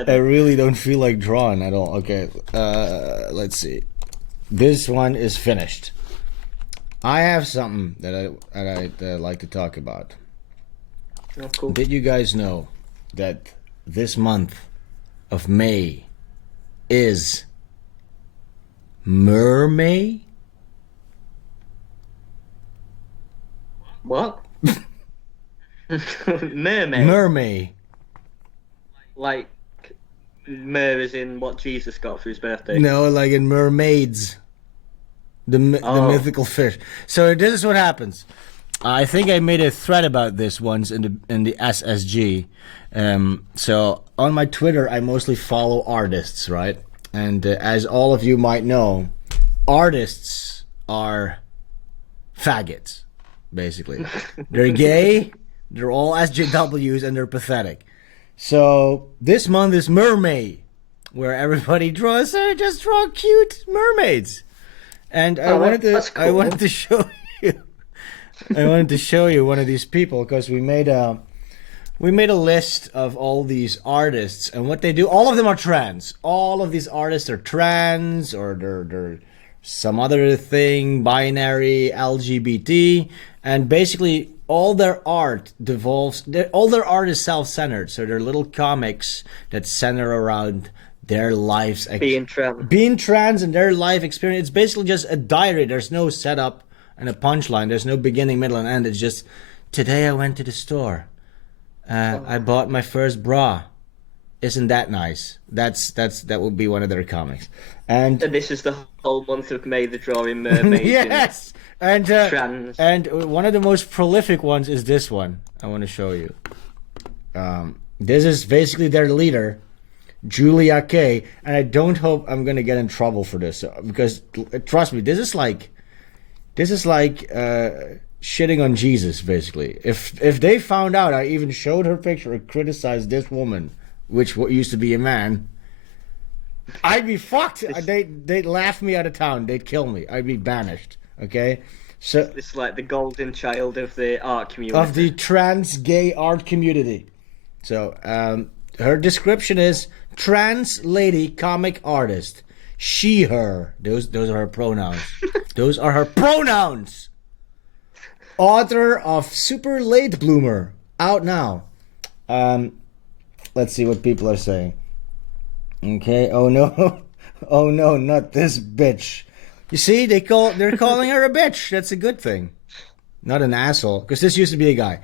I really don't feel like drawing at all. Okay, let's see. This one is finished. I have something that I'd like to talk about. Oh, cool. Did you guys know that this month of May is Mermay? What? Mermaid? Mermay. Like, mer is in what Jesus got for his birthday? No, like in mermaids. The mythical fish. So this is what happens. I think I made a thread about this once in the SSG. So on my Twitter, I mostly follow artists, right? And as all of you might know, artists are faggots, basically. They're gay, They're all SJWs and they're pathetic. So this month is Mermaid, where everybody just draw cute mermaids. And I wanted to show you. I wanted to show you one of these people because we made a list of all these artists and what they do. All of them are trans. All of these artists are trans, or they're some other thing, binary, LGBT, and basically all their art all their art is self-centered. So they're little comics that center around their lives, being trans and their life experience. It's basically just a diary. There's no setup and a punchline. There's no beginning, middle, and end. It's just, today I went to the store. I bought my first bra. Isn't that nice? That would be one of their comics. And this is the whole month of May, the drawing mermaids. Yes, and trans. And one of the most prolific ones is this one. I want to show you. This is basically their leader, Julia K. And I don't hope I'm gonna get in trouble for this, because trust me, this is like shitting on Jesus, basically. If they found out I even showed her picture or criticized this woman, which used to be a man, I'd be fucked. They'd laugh me out of town. They'd kill me. I'd be banished. Okay? So it's like the golden child of the art community. Of the trans gay art community. So, her description is trans lady comic artist. She, her. Those are her pronouns. Those are her pronouns. Author of Super Late Bloomer. Out now. Let's see what people are saying. Okay. Oh no. Oh no, not this bitch. You see, they're calling her a bitch. That's a good thing. Not an asshole. Because this used to be a guy.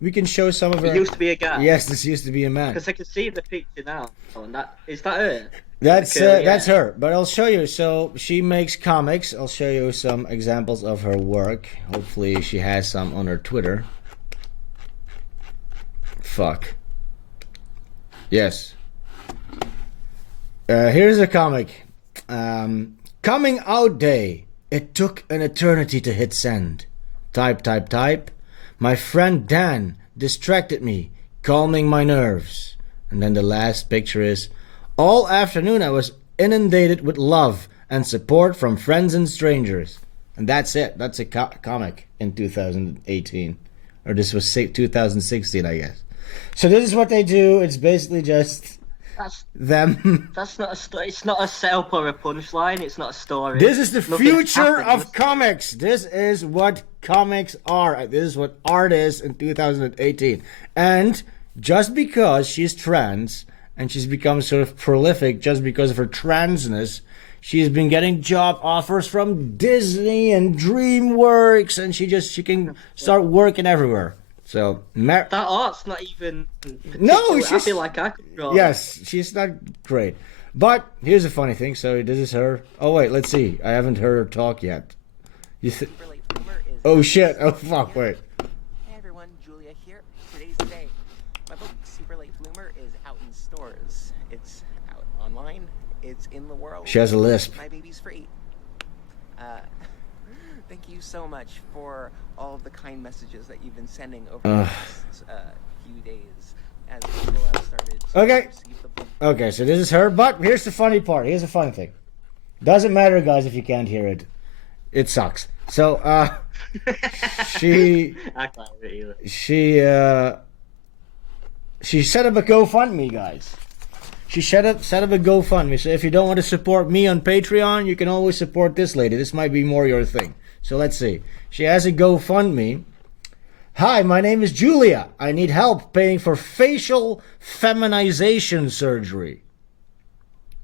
We can show some of her. It used to be a guy. Yes, this used to be a man. Because I can see the picture now. Oh, is that her? That's her. But I'll show you. So she makes comics. I'll show you some examples of her work. Hopefully she has some on her Twitter. Fuck. Yes. Here's a comic. Coming out day. It took an eternity to hit send. Type. My friend Dan distracted me, calming my nerves. And then the last picture is, all afternoon I was inundated with love and support from friends and strangers. And that's it. That's a comic in 2018. Or this was 2016, I guess. So this is what they do. It's basically just them. That's not a story. It's not a setup or a punchline. It's not a story. This is the future of comics. This is what comics are. This is what art is in 2018. And just because she's trans and she's become sort of prolific just because of her transness, she's been getting job offers from Disney and DreamWorks, and she can start working everywhere. So that art's not even. No, I feel like I could draw. Yes, she's not great. But here's a funny thing. So this is her. Oh wait, let's see. I haven't heard her talk yet. Oh shit! Oh fuck! Wait. Hey everyone, Julia here. Today's the day. My book Super Late Bloomer is out in stores. It's out online. It's in the world. She has a lisp. My baby's free. Thank you so much for all of the kind messages that you've been sending over the last few days as people have started to receive the book. Okay, so this is her, but here's the funny part. Here's the funny thing. Doesn't matter, guys, if you can't hear it. It sucks. So, she... I can't hear it either. She set up a GoFundMe, guys. She set up a GoFundMe. So if you don't want to support me on Patreon, you can always support this lady. This might be more your thing. So let's see. She has a GoFundMe. Hi, my name is Julia. I need help paying for facial feminization surgery.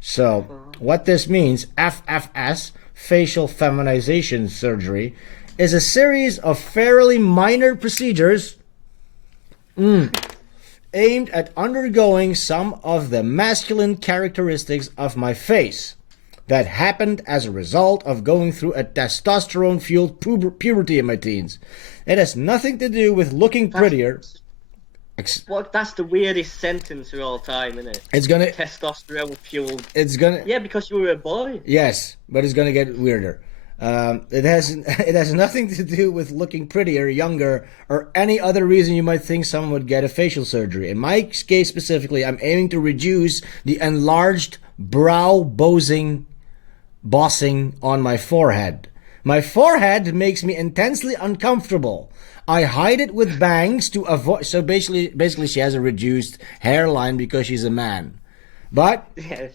So what this means, FFS, facial feminization surgery, is a series of fairly minor procedures aimed at undergoing some of the masculine characteristics of my face that happened as a result of going through a testosterone-fueled puberty in my teens. It has nothing to do with looking prettier. That's the weirdest sentence of all time, isn't it? It's gonna testosterone-fueled. It's gonna. Yeah, because you were a boy. Yes, but it's gonna get weirder. It has nothing to do with looking prettier, younger, or any other reason you might think someone would get a facial surgery. In my case specifically, I'm aiming to reduce the enlarged brow bossing on my forehead. My forehead makes me intensely uncomfortable. I hide it with bangs to avoid. So basically, she has a reduced hairline because she's a man. But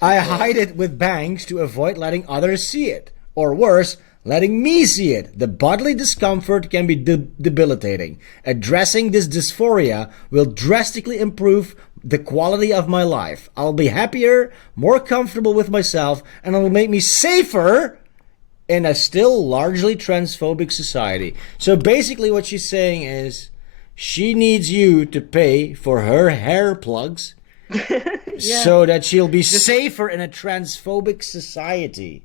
I hide it with bangs to avoid letting others see it, or worse, letting me see it. The bodily discomfort can be debilitating. Addressing this dysphoria will drastically improve the quality of my life. I'll be happier, more comfortable with myself, and it'll make me safer in a still largely transphobic society. So basically what she's saying is she needs you to pay for her hair plugs so that she'll be safer in a transphobic society.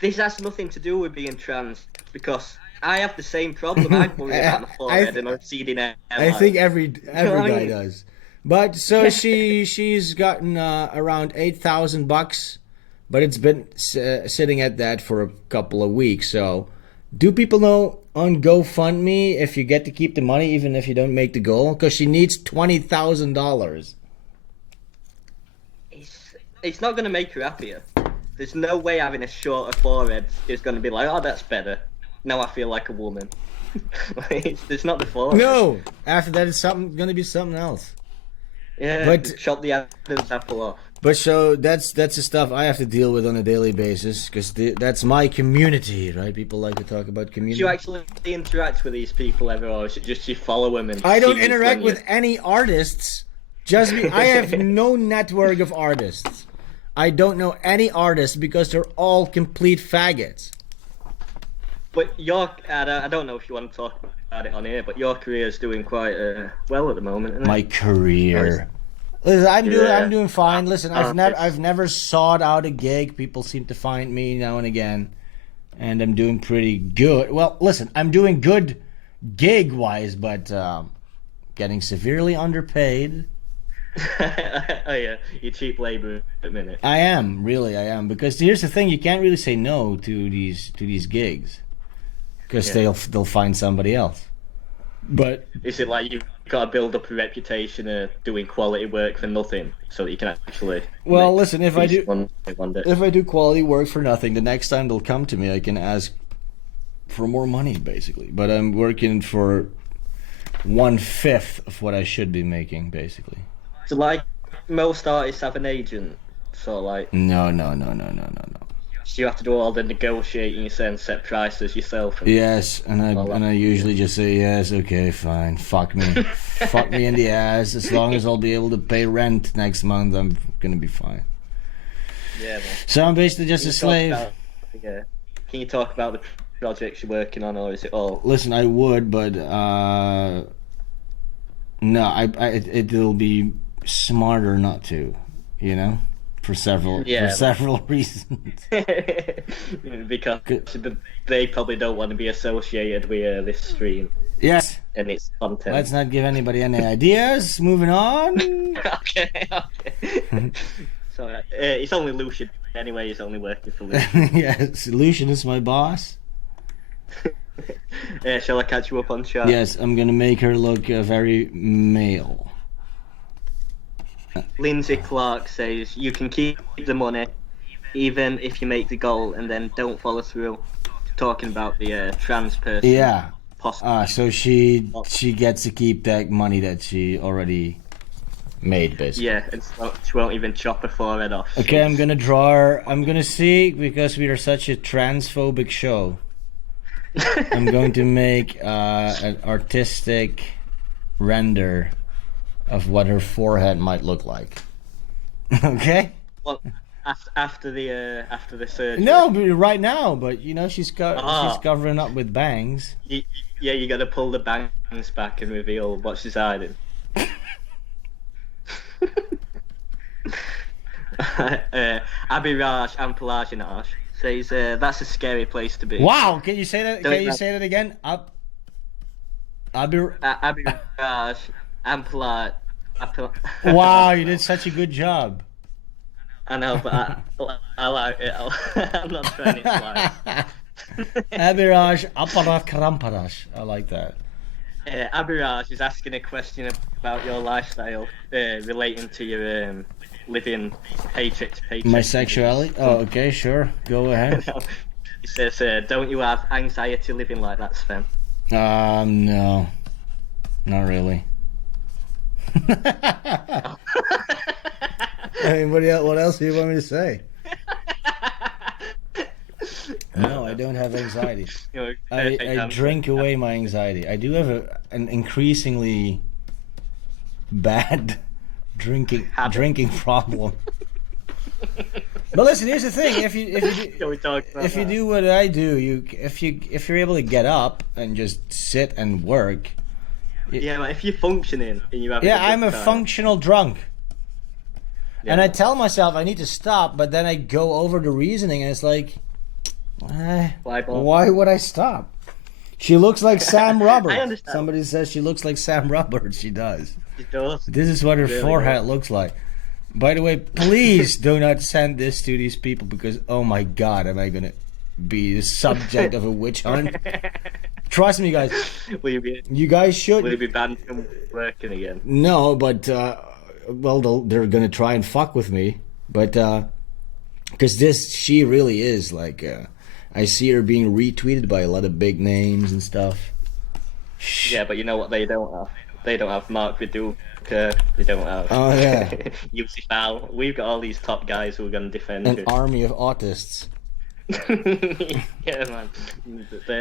This has nothing to do with being trans, because I have the same problem. I worry about my forehead and my receding hairline. I think every guy does. But so she's gotten around $8,000, but it's been sitting at that for a couple of weeks. So, do people know on GoFundMe if you get to keep the money even if you don't make the goal? Because she needs $20,000. It's not going to make her happier. There's no way having a shorter forehead is going to be like, oh, that's better. Now I feel like a woman. It's not the forehead. No, after that it's going to be something else. Yeah, but chop the Adam's apple off. But so that's the stuff I have to deal with on a daily basis, because that's my community, right? People like to talk about community. Do you actually interact with these people ever, or is it just you follow them? And I don't interact with any artists. Just me. I have no network of artists. I don't know any artists because they're all complete faggots. But I don't know if you want to talk about it on here, but your career is doing quite well at the moment, isn't it? My career. Listen, I'm doing fine. Listen, I've never sought out a gig. People seem to find me now and again, and I'm doing pretty good. Well, listen, I'm doing good gig-wise, but getting severely underpaid. Oh yeah, you cheap labor at the minute. I am, because here's the thing: you can't really say no to these gigs, because they'll find somebody else. But is it like you've got to build up a reputation of doing quality work for nothing, so that you can actually? Well, listen, if I do quality work for nothing, the next time they'll come to me, I can ask for more money, basically. But I'm working for 1/5 of what I should be making, basically. So, like, most artists have an agent, so like... No. So you have to do all the negotiating and set prices yourself. Yes, and I usually just say, yes, okay, fine, fuck me. Fuck me in the ass. As long as I'll be able to pay rent next month, I'm gonna be fine. Yeah, man. So I'm basically just a slave. Can you talk about the projects you're working on, or is it all... Listen, I would, but, no, it'll be smarter not to, you know, for several reasons. Because they probably don't want to be associated with this stream. Yes. And its content. Let's not give anybody any ideas. Moving on. Okay. So it's only Lucian anyway. He's only working for Lucian. Yes, Lucian is my boss. Shall I catch you up on chat? Yes, I'm gonna make her look very male. Lindsay Clark says you can keep the money even if you make the goal and then don't follow through. Talking about the trans person. Yeah. So she gets to keep that money that she already made, basically. Yeah, and so she won't even chop her forehead off. Okay, I'm gonna draw her. I'm gonna see, because we are such a transphobic show. I'm going to make an artistic render of what her forehead might look like. Okay? Well, after the surgery. No, but right now. But you know, she's covering up with bangs. You got to pull the bangs back and reveal what she's hiding. Abby Raj and Pelaginash says that's a scary place to be. Wow! Can you say that? Can you say that again? Abby Raj and Pelaginash. Wow! You did such a good job. I know, but I like it. I'm not trying it twice. Abiraj Aparat Karamparash. I like that. Abiraj is asking a question about your lifestyle relating to your living paycheck to paycheck. My sexuality? Oh, okay, sure. Go ahead. He says, don't you have anxiety living like that, Sven? No. Not really. I mean, what else do you want me to say? No, I don't have anxiety. I drink away my anxiety. I do have an increasingly bad drinking problem. But listen, here's the thing: if you do what I do, if you're able to get up and just sit and work. Yeah, but if you're functioning and you have I'm a functional drunk. Yeah. And I tell myself I need to stop, but then I go over the reasoning and it's like, why would I stop? She looks like Sam Roberts. I understand. Somebody says she looks like Sam Roberts. She does. She does. This is what her forehead looks like. By the way, please do not send this to these people because, oh my God, am I going to be the subject of a witch hunt? Trust me, guys. You guys should. Will you be banned from working again? No, but well, they're gonna try and fuck with me. But because she really is like, I see her being retweeted by a lot of big names and stuff. Yeah, but you know what they don't have? They don't have Mark Viduka. They don't have. Oh yeah. Yusi Fowl. We've got all these top guys who are gonna defend an you. army of autists. Yeah, man.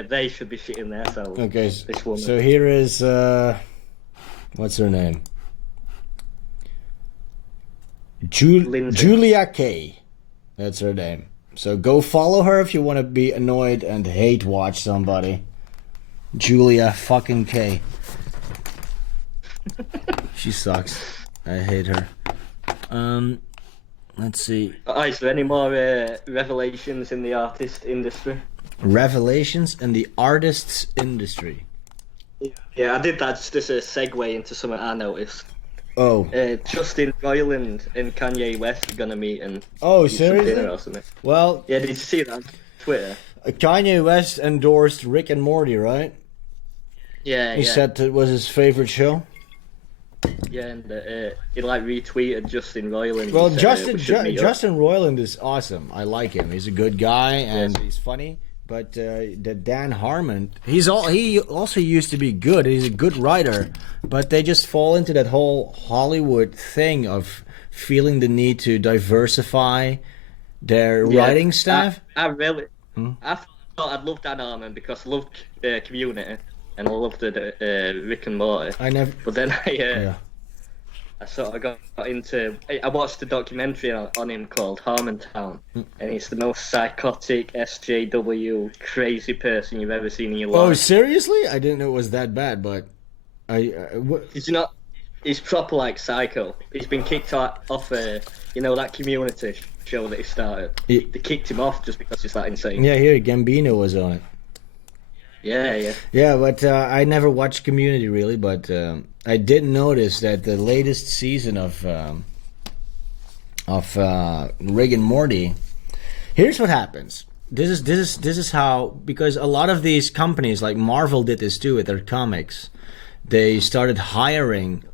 They should be shitting themselves. Okay, so here is what's her name? Julia K. That's her name. So go follow her if you want to be annoyed and hate watch somebody. Julia fucking K. She sucks. I hate her. Let's see. Is there any more revelations in the artist industry? Revelations in the artist's industry. Yeah, I did that just as a segue into something I noticed. Oh. Justin Roiland and Kanye West are gonna meet and. Oh, seriously? Or something. Well. Yeah, did you see that on Twitter? Kanye West endorsed Rick and Morty, right? Yeah. He said it was his favorite show. Yeah, and he like retweeted Justin Roiland. Well, Justin Roiland is awesome. I like him. He's a good guy and he's funny. But the Dan Harmon, he also used to be good. He's a good writer, but they just fall into that whole Hollywood thing of feeling the need to diversify their writing staff. I thought I'd love Dan Harmon because I loved Community. And I loved Rick and Morty. But then I sort of got into. I watched a documentary on him called Harmontown, and he's the most psychotic SJW crazy person you've ever seen in your life. Oh, seriously? I didn't know it was that bad, but He's not. He's proper like psycho. He's been kicked off that Community show that he started. They kicked him off just because he's that insane. Yeah, here Gambino was on it. Yeah. Yeah, but I never watched Community really, but I did notice that the latest season of Rick and Morty. Here's what happens. This is how, because a lot of these companies like Marvel did this too with their comics. They started hiring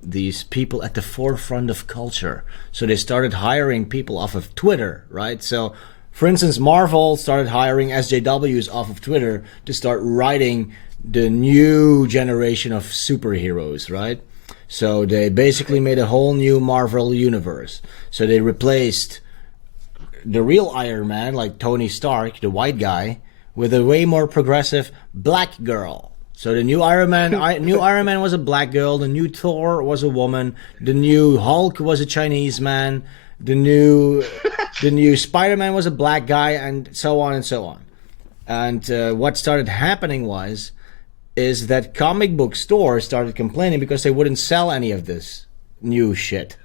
these people at the forefront of culture. So they started hiring people off of Twitter, right? So. For instance, Marvel started hiring SJWs off of Twitter to start writing the new generation of superheroes, right? So they basically made a whole new Marvel universe. So they replaced the real Iron Man, like Tony Stark, the white guy, with a way more progressive black girl. So the new Iron Man, was a black girl. The new Thor was a woman. The new Hulk was a Chinese man. The new Spider-Man was a black guy, and so on and so on. And what started happening is that comic book stores started complaining because they wouldn't sell any of this new shit.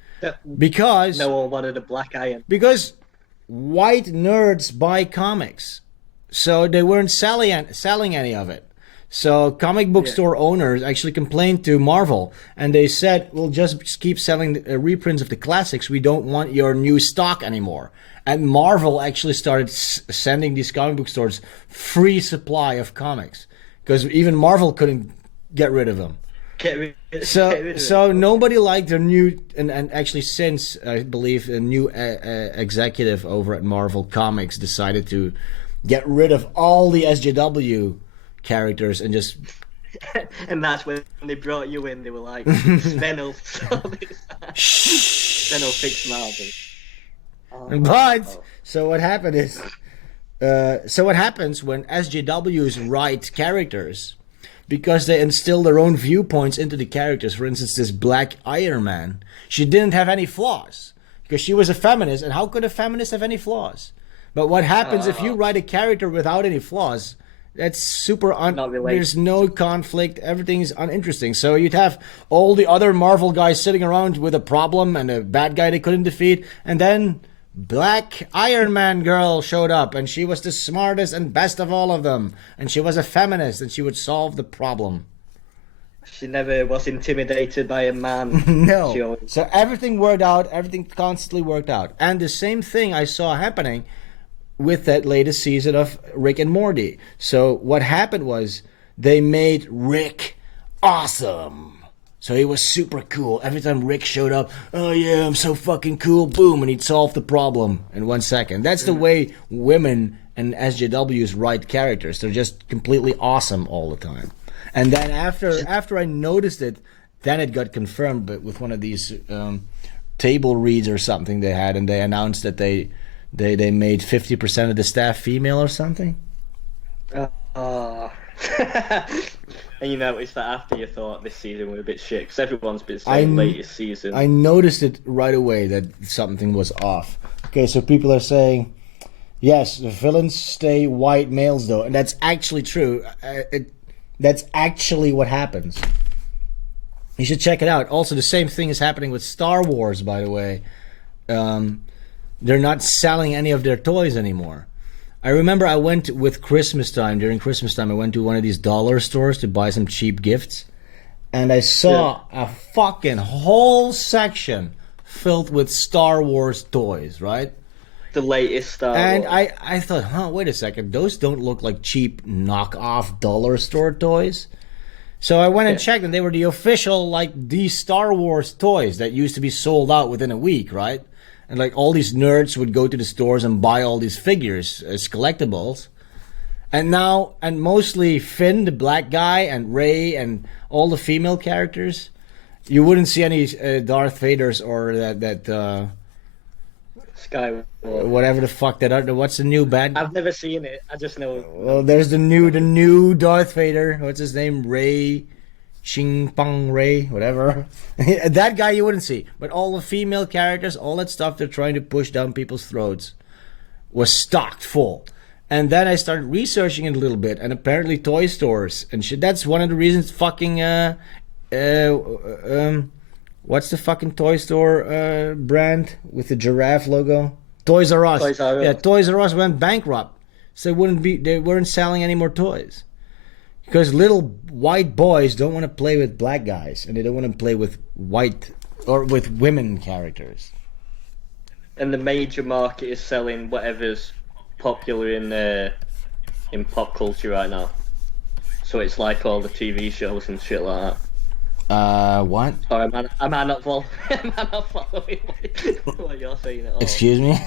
Because no one wanted a black eye. Because white nerds buy comics, so they weren't selling any of it. So comic book store owners actually complained to Marvel, and they said, we'll just keep selling reprints of the classics. We don't want your new stock anymore. And Marvel actually started sending these comic book stores free supply of comics, because even Marvel couldn't get rid of them. So nobody liked their new, and actually since, I believe, a new executive over at Marvel Comics decided to get rid of all the SJW characters and just... And that's when they brought you in, they were like, Sven will sort this out. Sven will fix Marvel. But so what happened is, so what happens when SJWs write characters, because they instill their own viewpoints into the characters. For instance, this Black Iron Man, she didn't have any flaws because she was a feminist, and how could a feminist have any flaws? But what happens if you write a character without any flaws? That's super there's no conflict, everything's uninteresting. So you'd have all the other Marvel guys sitting around with a problem and a bad guy they couldn't defeat, and then Black Iron Man girl showed up, and she was the smartest and best of all of them, and she was a feminist, and she would solve the problem. She never was intimidated by a man. No. So everything worked out, everything constantly worked out. And the same thing I saw happening with that latest season of Rick and Morty. So what happened was they made Rick awesome. So he was super cool. Every time Rick showed up, oh yeah, I'm so fucking cool, boom, and he'd solve the problem in 1 second. That's the way women and SJWs write characters. They're just completely awesome all the time. And then after I noticed it, then it got confirmed, but with one of these table reads or something they had, and they announced that they made 50% of the staff female or something. And you noticed that after you thought this season was a bit shit, because everyone's been saying latest season. I noticed it right away that something was off. Okay, so people are saying, yes, the villains stay white males though, and that's actually true. That's actually what happens. You should check it out. Also, the same thing is happening with Star Wars, by the way. They're not selling any of their toys anymore. I remember I went with Christmas time, during Christmas time, I went to one of these dollar stores to buy some cheap gifts. And I saw a fucking whole section filled with Star Wars toys, right? The latest Star Wars. And I thought, wait a second, those don't look like cheap knockoff dollar store toys. So I went and checked, and they were the official, like, these Star Wars toys that used to be sold out within a week, right? And like all these nerds would go to the stores and buy all these figures as collectibles. And now, and mostly Finn, the black guy, and Rey, and all the female characters, you wouldn't see any Darth Vaders or that Skywalker. Whatever the fuck that other. What's the new bad? I've never seen it. I just know. Well, there's the new Darth Vader. What's his name? Rey. Xing Pang Ray, whatever. That guy you wouldn't see. But all the female characters, all that stuff they're trying to push down people's throats was stocked full. And then I started researching it a little bit, and apparently toy stores and shit, that's one of the reasons fucking what's the fucking toy store brand with the giraffe logo? Toys R Us. Toys R Us. Yeah, Toys R Us went bankrupt. So they weren't selling any more toys. Because little white boys don't want to play with black guys, and they don't want to play with white or with women characters. And the major market is selling whatever's popular in pop culture right now. So it's like all the TV shows and shit like that. What? Or am I not following what you're saying at all? Excuse me?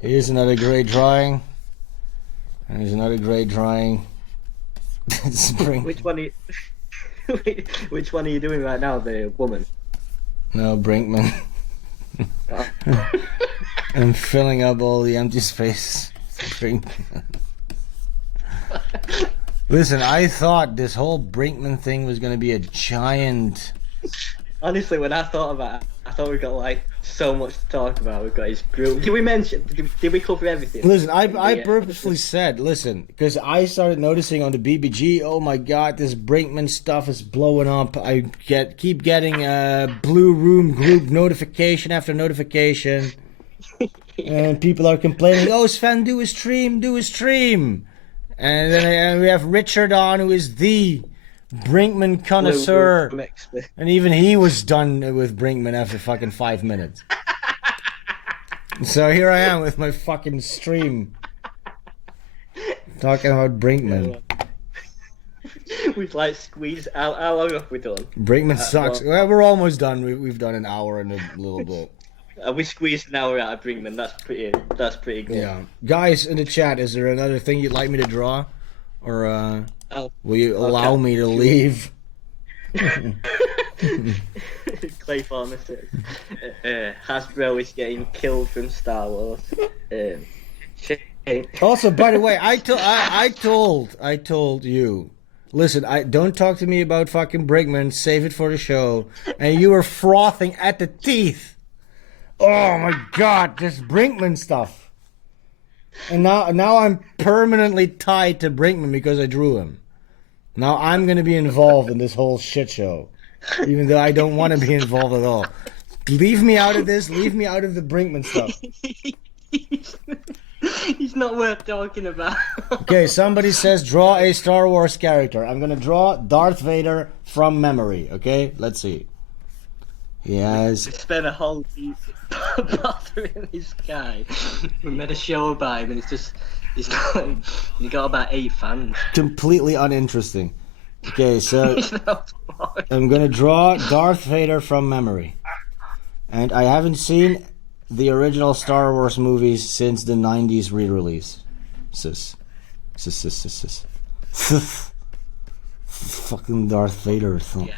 Here's another great drawing. Here's another great drawing. Which one are you doing right now? The woman? No, Brinkman. I'm filling up all the empty space. Brinkman. Listen, I thought this whole Brinkman thing was going to be a giant... Honestly, when I thought about it, I thought we got like so much to talk about. We've got his group. Did we mention? Did we cover everything? Listen, I purposely said, listen, because I started noticing on the BBG, oh my god, this Brinkman stuff is blowing up. I keep getting Blue Room group notification after notification, and people are complaining, oh Sven, do a stream. And then we have Richard on, who is the Brinkman connoisseur. And even he was done with Brinkman after fucking 5 minutes. So here I am with my fucking stream. Talking about Brinkman. We've like squeezed. How long have we done? Brinkman sucks. Well, we're almost done. We've done an hour and a little bit. We squeezed an hour out of Brinkman. That's pretty good. Yeah, guys in the chat, is there another thing you'd like me to draw, or will you allow me to leave? Clay Farmer says Hasbro is getting killed from Star Wars. Also, by the way, I told you. Listen, don't talk to me about fucking Brinkman. Save it for the show. And you were frothing at the teeth. Oh my God, this Brinkman stuff. And now I'm permanently tied to Brinkman because I drew him. Now I'm gonna be involved in this whole shit show, even though I don't want to be involved at all. Leave me out of this. Leave me out of the Brinkman stuff. He's not worth talking about. Okay, somebody says draw a Star Wars character. I'm gonna draw Darth Vader from memory. Okay, let's see. He has. Spent a whole week bothering this guy. We made a show about him, and he's got about 8 fans. Completely uninteresting. Okay, so I'm gonna draw Darth Vader from memory, and I haven't seen the original Star Wars movies since the 90s re-release. Fucking Darth Vader. Yeah.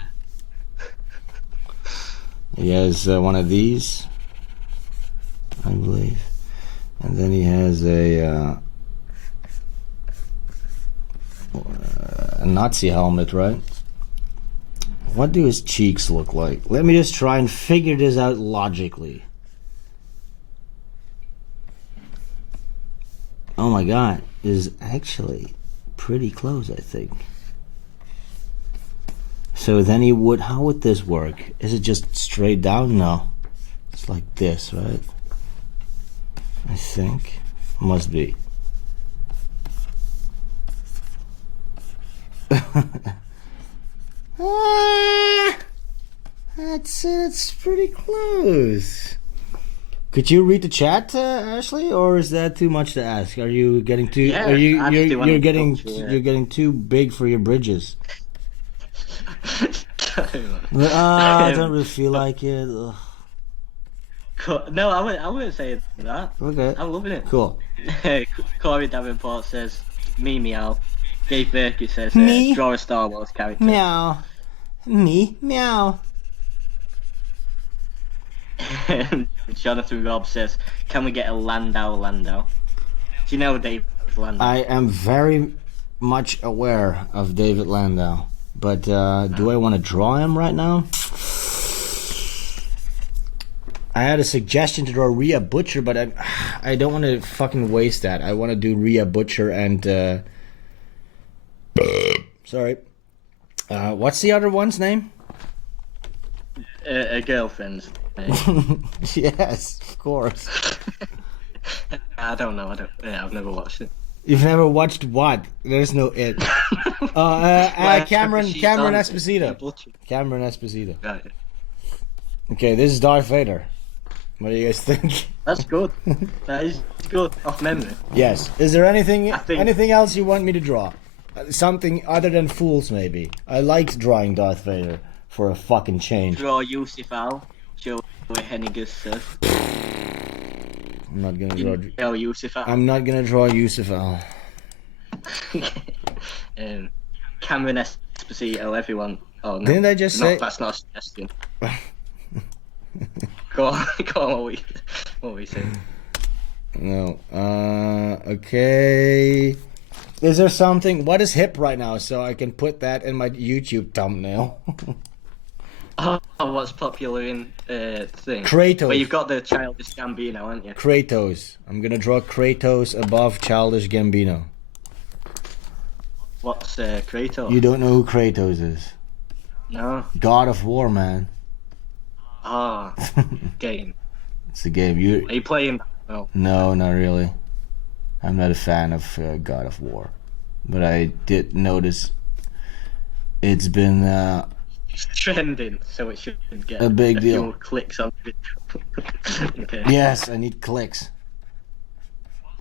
He has one of these, I believe, and then he has a Nazi helmet, right? What do his cheeks look like? Let me just try and figure this out logically. Oh my God, is actually pretty close, I think. So then he would, how would this work? Is it just straight down? No. It's like this, right? I think. Must be. That's pretty close. Could you read the chat, Ashley, or is that too much to ask? Are you getting too? Yeah, you're getting too big for your bridges. I don't really feel like it. Ugh. No, I wouldn't say that. Okay. I'm loving it. Cool. Corey Davenport says, me meow. Dave Burkett says, Me? draw a Star Wars character. Meow. Me meow. Jonathan Robb says, can we get a Landau? Do you know David Landau? I am very much aware of David Landau, but do I want to draw him right now? I had a suggestion to draw Rhea Butcher, but I don't want to fucking waste that. I want to do Rhea Butcher and sorry. What's the other one's name? A girlfriend's name. Yes, of course. I don't know. I've never watched it. You've never watched what? There's no it. Cameron Esposito. Cameron Esposito. Right. Okay, this is Darth Vader. What do you guys think? That's good. That is good. Off memory. Yes. Is there anything think- else you want me to draw? Something other than fools, maybe. I liked drawing Darth Vader for a fucking change. Draw Yusuf Al. Joe Henniger says. I'm not gonna draw. Oh, Yusuf Al. I'm not gonna draw Yusuf Al. Cameron Esposito. Everyone. Oh no. Didn't I just say? That's not a suggestion. Go on. What were you saying? No. Okay. Is there something? What is hip right now, so I can put that in my YouTube thumbnail? What's popular in thing? Kratos. Well, you've got the Childish Gambino, haven't you? Kratos. I'm gonna draw Kratos above Childish Gambino. What's Kratos? You don't know who Kratos is? No. God of War, man. Ah, game. It's a game. Are you playing that? No, not really. I'm not a fan of God of War. but I did notice it's been It's trending, so it should get a big deal. few clicks on it. Okay. Yes, I need clicks.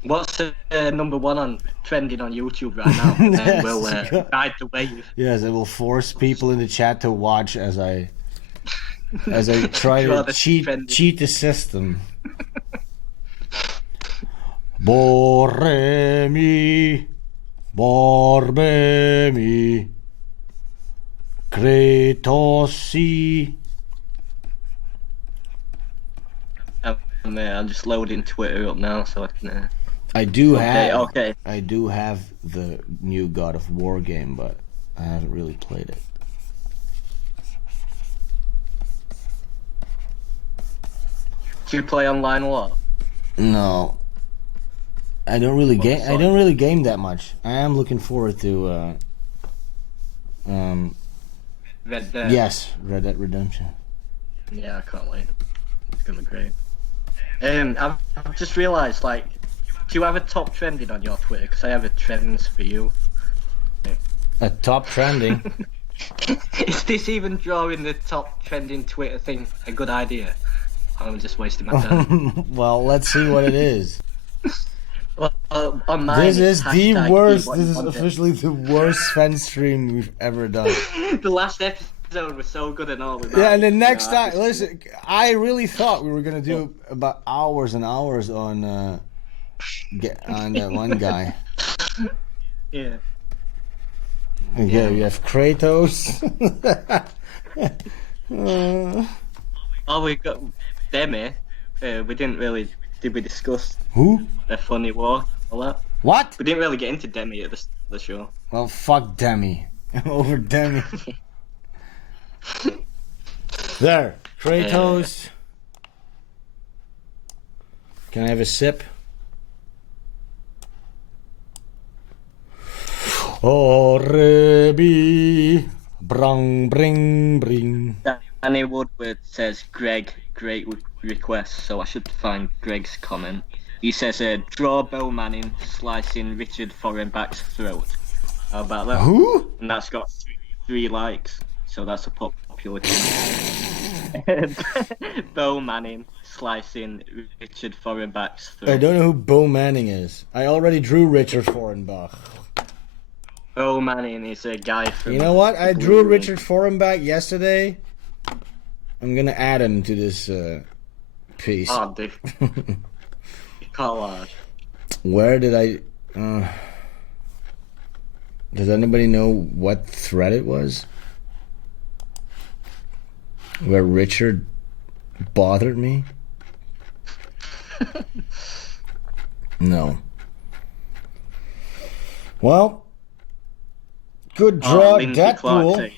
What's number one on trending on YouTube right now? And then we'll ride the wave. Yes, it will force people in the chat to watch as I try to cheat the system. Boremi, borbemi, kratosi. I'm just loading Twitter up now, so I can. I do Okay. have the new God of War game, but I haven't really played it. Do you play online a lot? No, I don't really game. I don't really game that much. I am looking forward to. Red Dead. Yes, Red Dead Redemption. Yeah, I can't wait. It's gonna be great. I've just realised, like, do you have a top trending on your Twitter? Because I have a trends for you. A top trending. Is this even drawing the top trending Twitter thing a good idea? I'm just wasting my time. Well, let's see what it is. Well, on mine, This is the worst. E010. This is officially the worst Sven stream we've ever done. The last episode was so good and all. Yeah, and the next time, listen, I really thought we were gonna do about hours and hours on that one guy. Yeah. Okay, we have Kratos. Oh, we got Demi. We didn't really. Did we discuss Who? the funny war a lot? What? We didn't really get into Demi at the show. Well, fuck Demi. Over Demi. There, Kratos. Can I have a sip? Orebi, brang, bring, bring. Danny Woodward says, Greg, great request, so I should find Greg's comment. He says, draw Bo Manning slicing Richard Forhenbach's throat. How about that? Who? And that's got 3 likes, so that's a popular Bo Manning slicing Richard Forhenbach's throat. I don't know who Bo Manning is. I already drew Richard Forhenbach. Bo Manning is a guy from... You know what? I drew Richard Forhenbach yesterday. I'm gonna add him to this piece. Oh, dude. Collage. Where did I... does anybody know what thread it was? Where Richard bothered me? No. Well, good draw, Deadpool.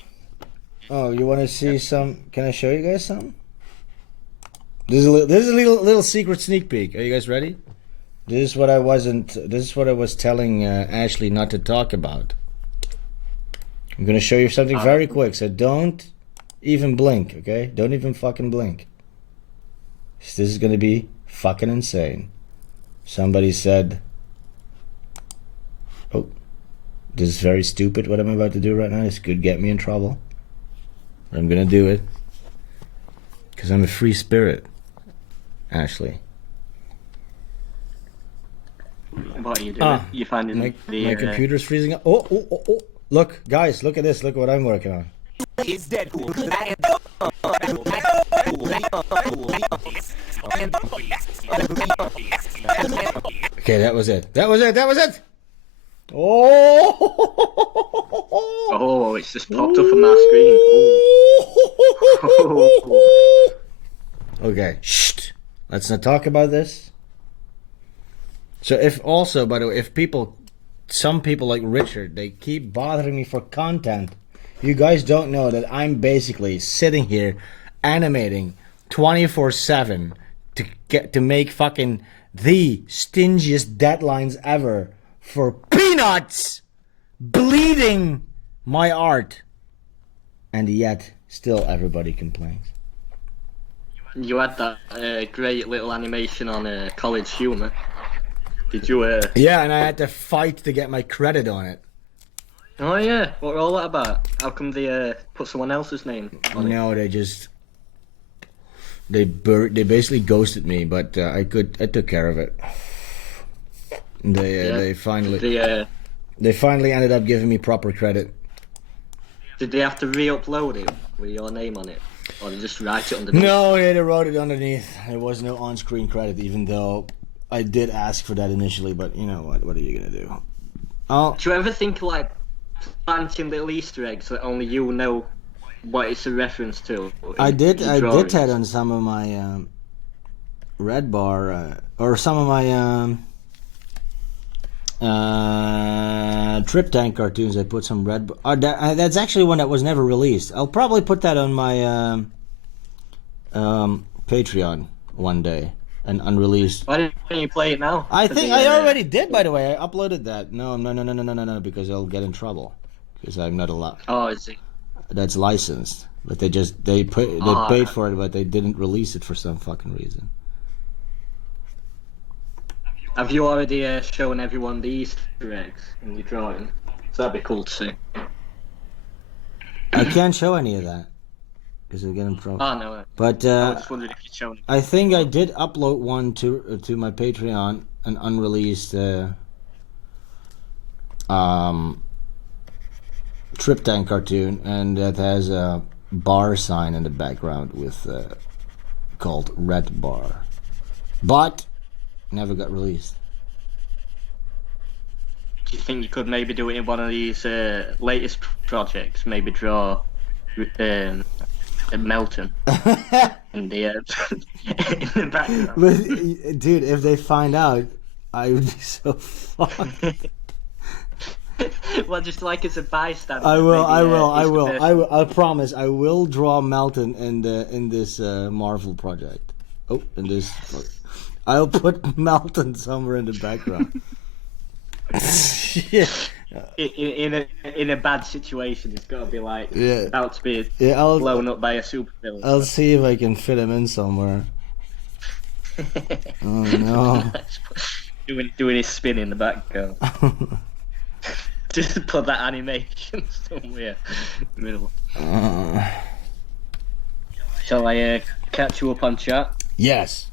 Oh, you want to see some? Can I show you guys something? This is a little secret sneak peek. Are you guys ready? This is what I was telling Ashley not to talk about. I'm gonna show you something very quick, so don't even blink, okay? Don't even fucking blink. This is gonna be fucking insane. Somebody said, oh, this is very stupid what I'm about to do right now. This could get me in trouble. But I'm gonna do it. Because I'm a free spirit, Ashley. What are you doing? You finding my computer's freezing up. Oh. Look, guys, look at this. Look what I'm working on. It's Deadpool. Okay, that was it. That was it. Oh! Oh, it's just popped up on my screen. Oh. Okay, shh. Let's not talk about this. So by the way, if some people like Richard, they keep bothering me for content. You guys don't know that I'm basically sitting here animating 24/7 to make fucking the stingiest deadlines ever for peanuts, bleeding my art, and yet still everybody complains. You had that great little animation on College Humor. Did you? Yeah, and I had to fight to get my credit on it. Oh yeah, what were all that about? How come they put someone else's name on it? No, they basically ghosted me, but I took care of it. They finally ended up giving me proper credit. Did they have to re-upload it with your name on it, or did they just write it underneath? No, they wrote it underneath. There was no on-screen credit, even though I did ask for that initially. But you know what? What are you gonna do? Oh, Do you ever think like planting little Easter eggs so that only you know what it's a reference to? I did drawings? that on some of my red bar or some of my Trip Tank cartoons. I put some red. That's actually one that was never released. I'll probably put that on my Patreon one day, an unreleased. Why didn't you play it now? I think I already did. By the way, I uploaded that. No, because I'll get in trouble because I'm not allowed. Oh, is it? That's licensed, but they paid for it, but they didn't release it for some fucking reason. Have you already shown everyone the Easter eggs in your drawing? So that'd be cool to see. I can't show any of that because I'll get in trouble. Oh no. But I was just wondering if you'd shown it. I think I did upload one to my Patreon, an unreleased Trip Tank cartoon, and that has a bar sign in the background with called Red Bar, but never got released. Do you think you could maybe do it in one of these latest projects? Maybe draw Melton in the in the background. But, dude, if they find out, I would be so fucked. Well, just like as a bystander. I will. Maybe, I promise. I will draw Melton in this Marvel project. Oh, in this. I'll put Melton somewhere in the background. Yeah. In a bad situation, it's got to be like about to be I'll blown up by a supervillain. I'll see if I can fit him in somewhere. Oh no! doing his spin in the background. Just put that animation somewhere in the middle. Shall I catch you up on chat? Yes.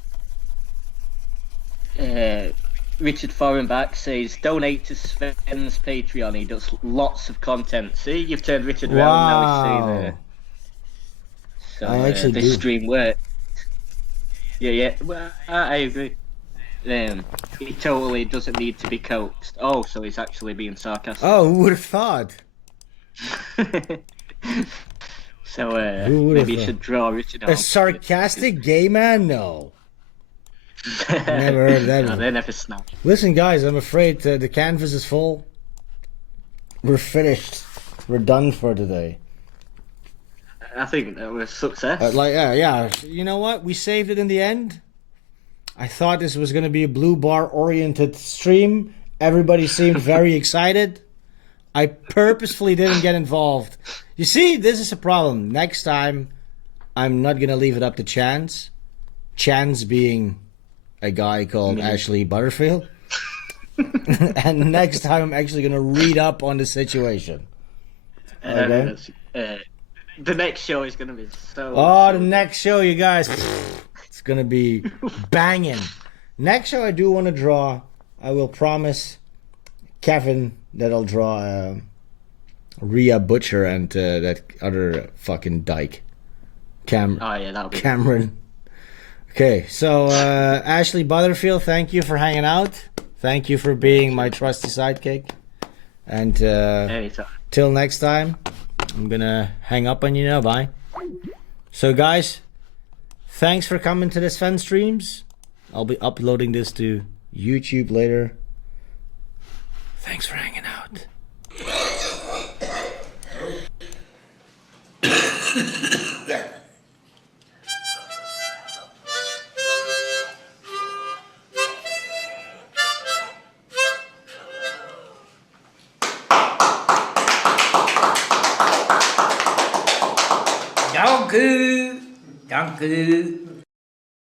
Richard Forhenbach says, donate to Sven's Patreon. He does lots of content. See, you've turned Richard around now. So actually this do. stream worked. Yeah. Well, I agree. He totally doesn't need to be coaxed. Oh, so he's actually being sarcastic. Oh, who would have thought? So maybe you should draw Richard out. A sarcastic gay man? No. Never heard that. No, they never snap. Listen, guys, I'm afraid the canvas is full. We're finished. We're done for today. I think that was success. Yeah. You know what? We saved it in the end. I thought this was going to be a blue bar oriented stream. Everybody seemed very excited. I purposefully didn't get involved. You see, this is a problem. Next time, I'm not going to leave it up to chance. Chance being a guy called Ashley Butterfield. And next time, I'm actually going to read up on the situation. Okay? The next show is going to be so... Oh, the next show, you guys... It's gonna be banging. Next show I do want to draw. I will promise Kevin that I'll draw Rhea Butcher and that other fucking dyke. that'll be Cameron. Okay, so Ashley Butterfield, thank you for hanging out. Thank you for being my trusty sidekick. And anytime. Till next time, I'm gonna hang up on you now. Bye. So guys, thanks for coming to the Sven Streams. I'll be uploading this to YouTube later. Thanks for hanging out. Danke. Danke.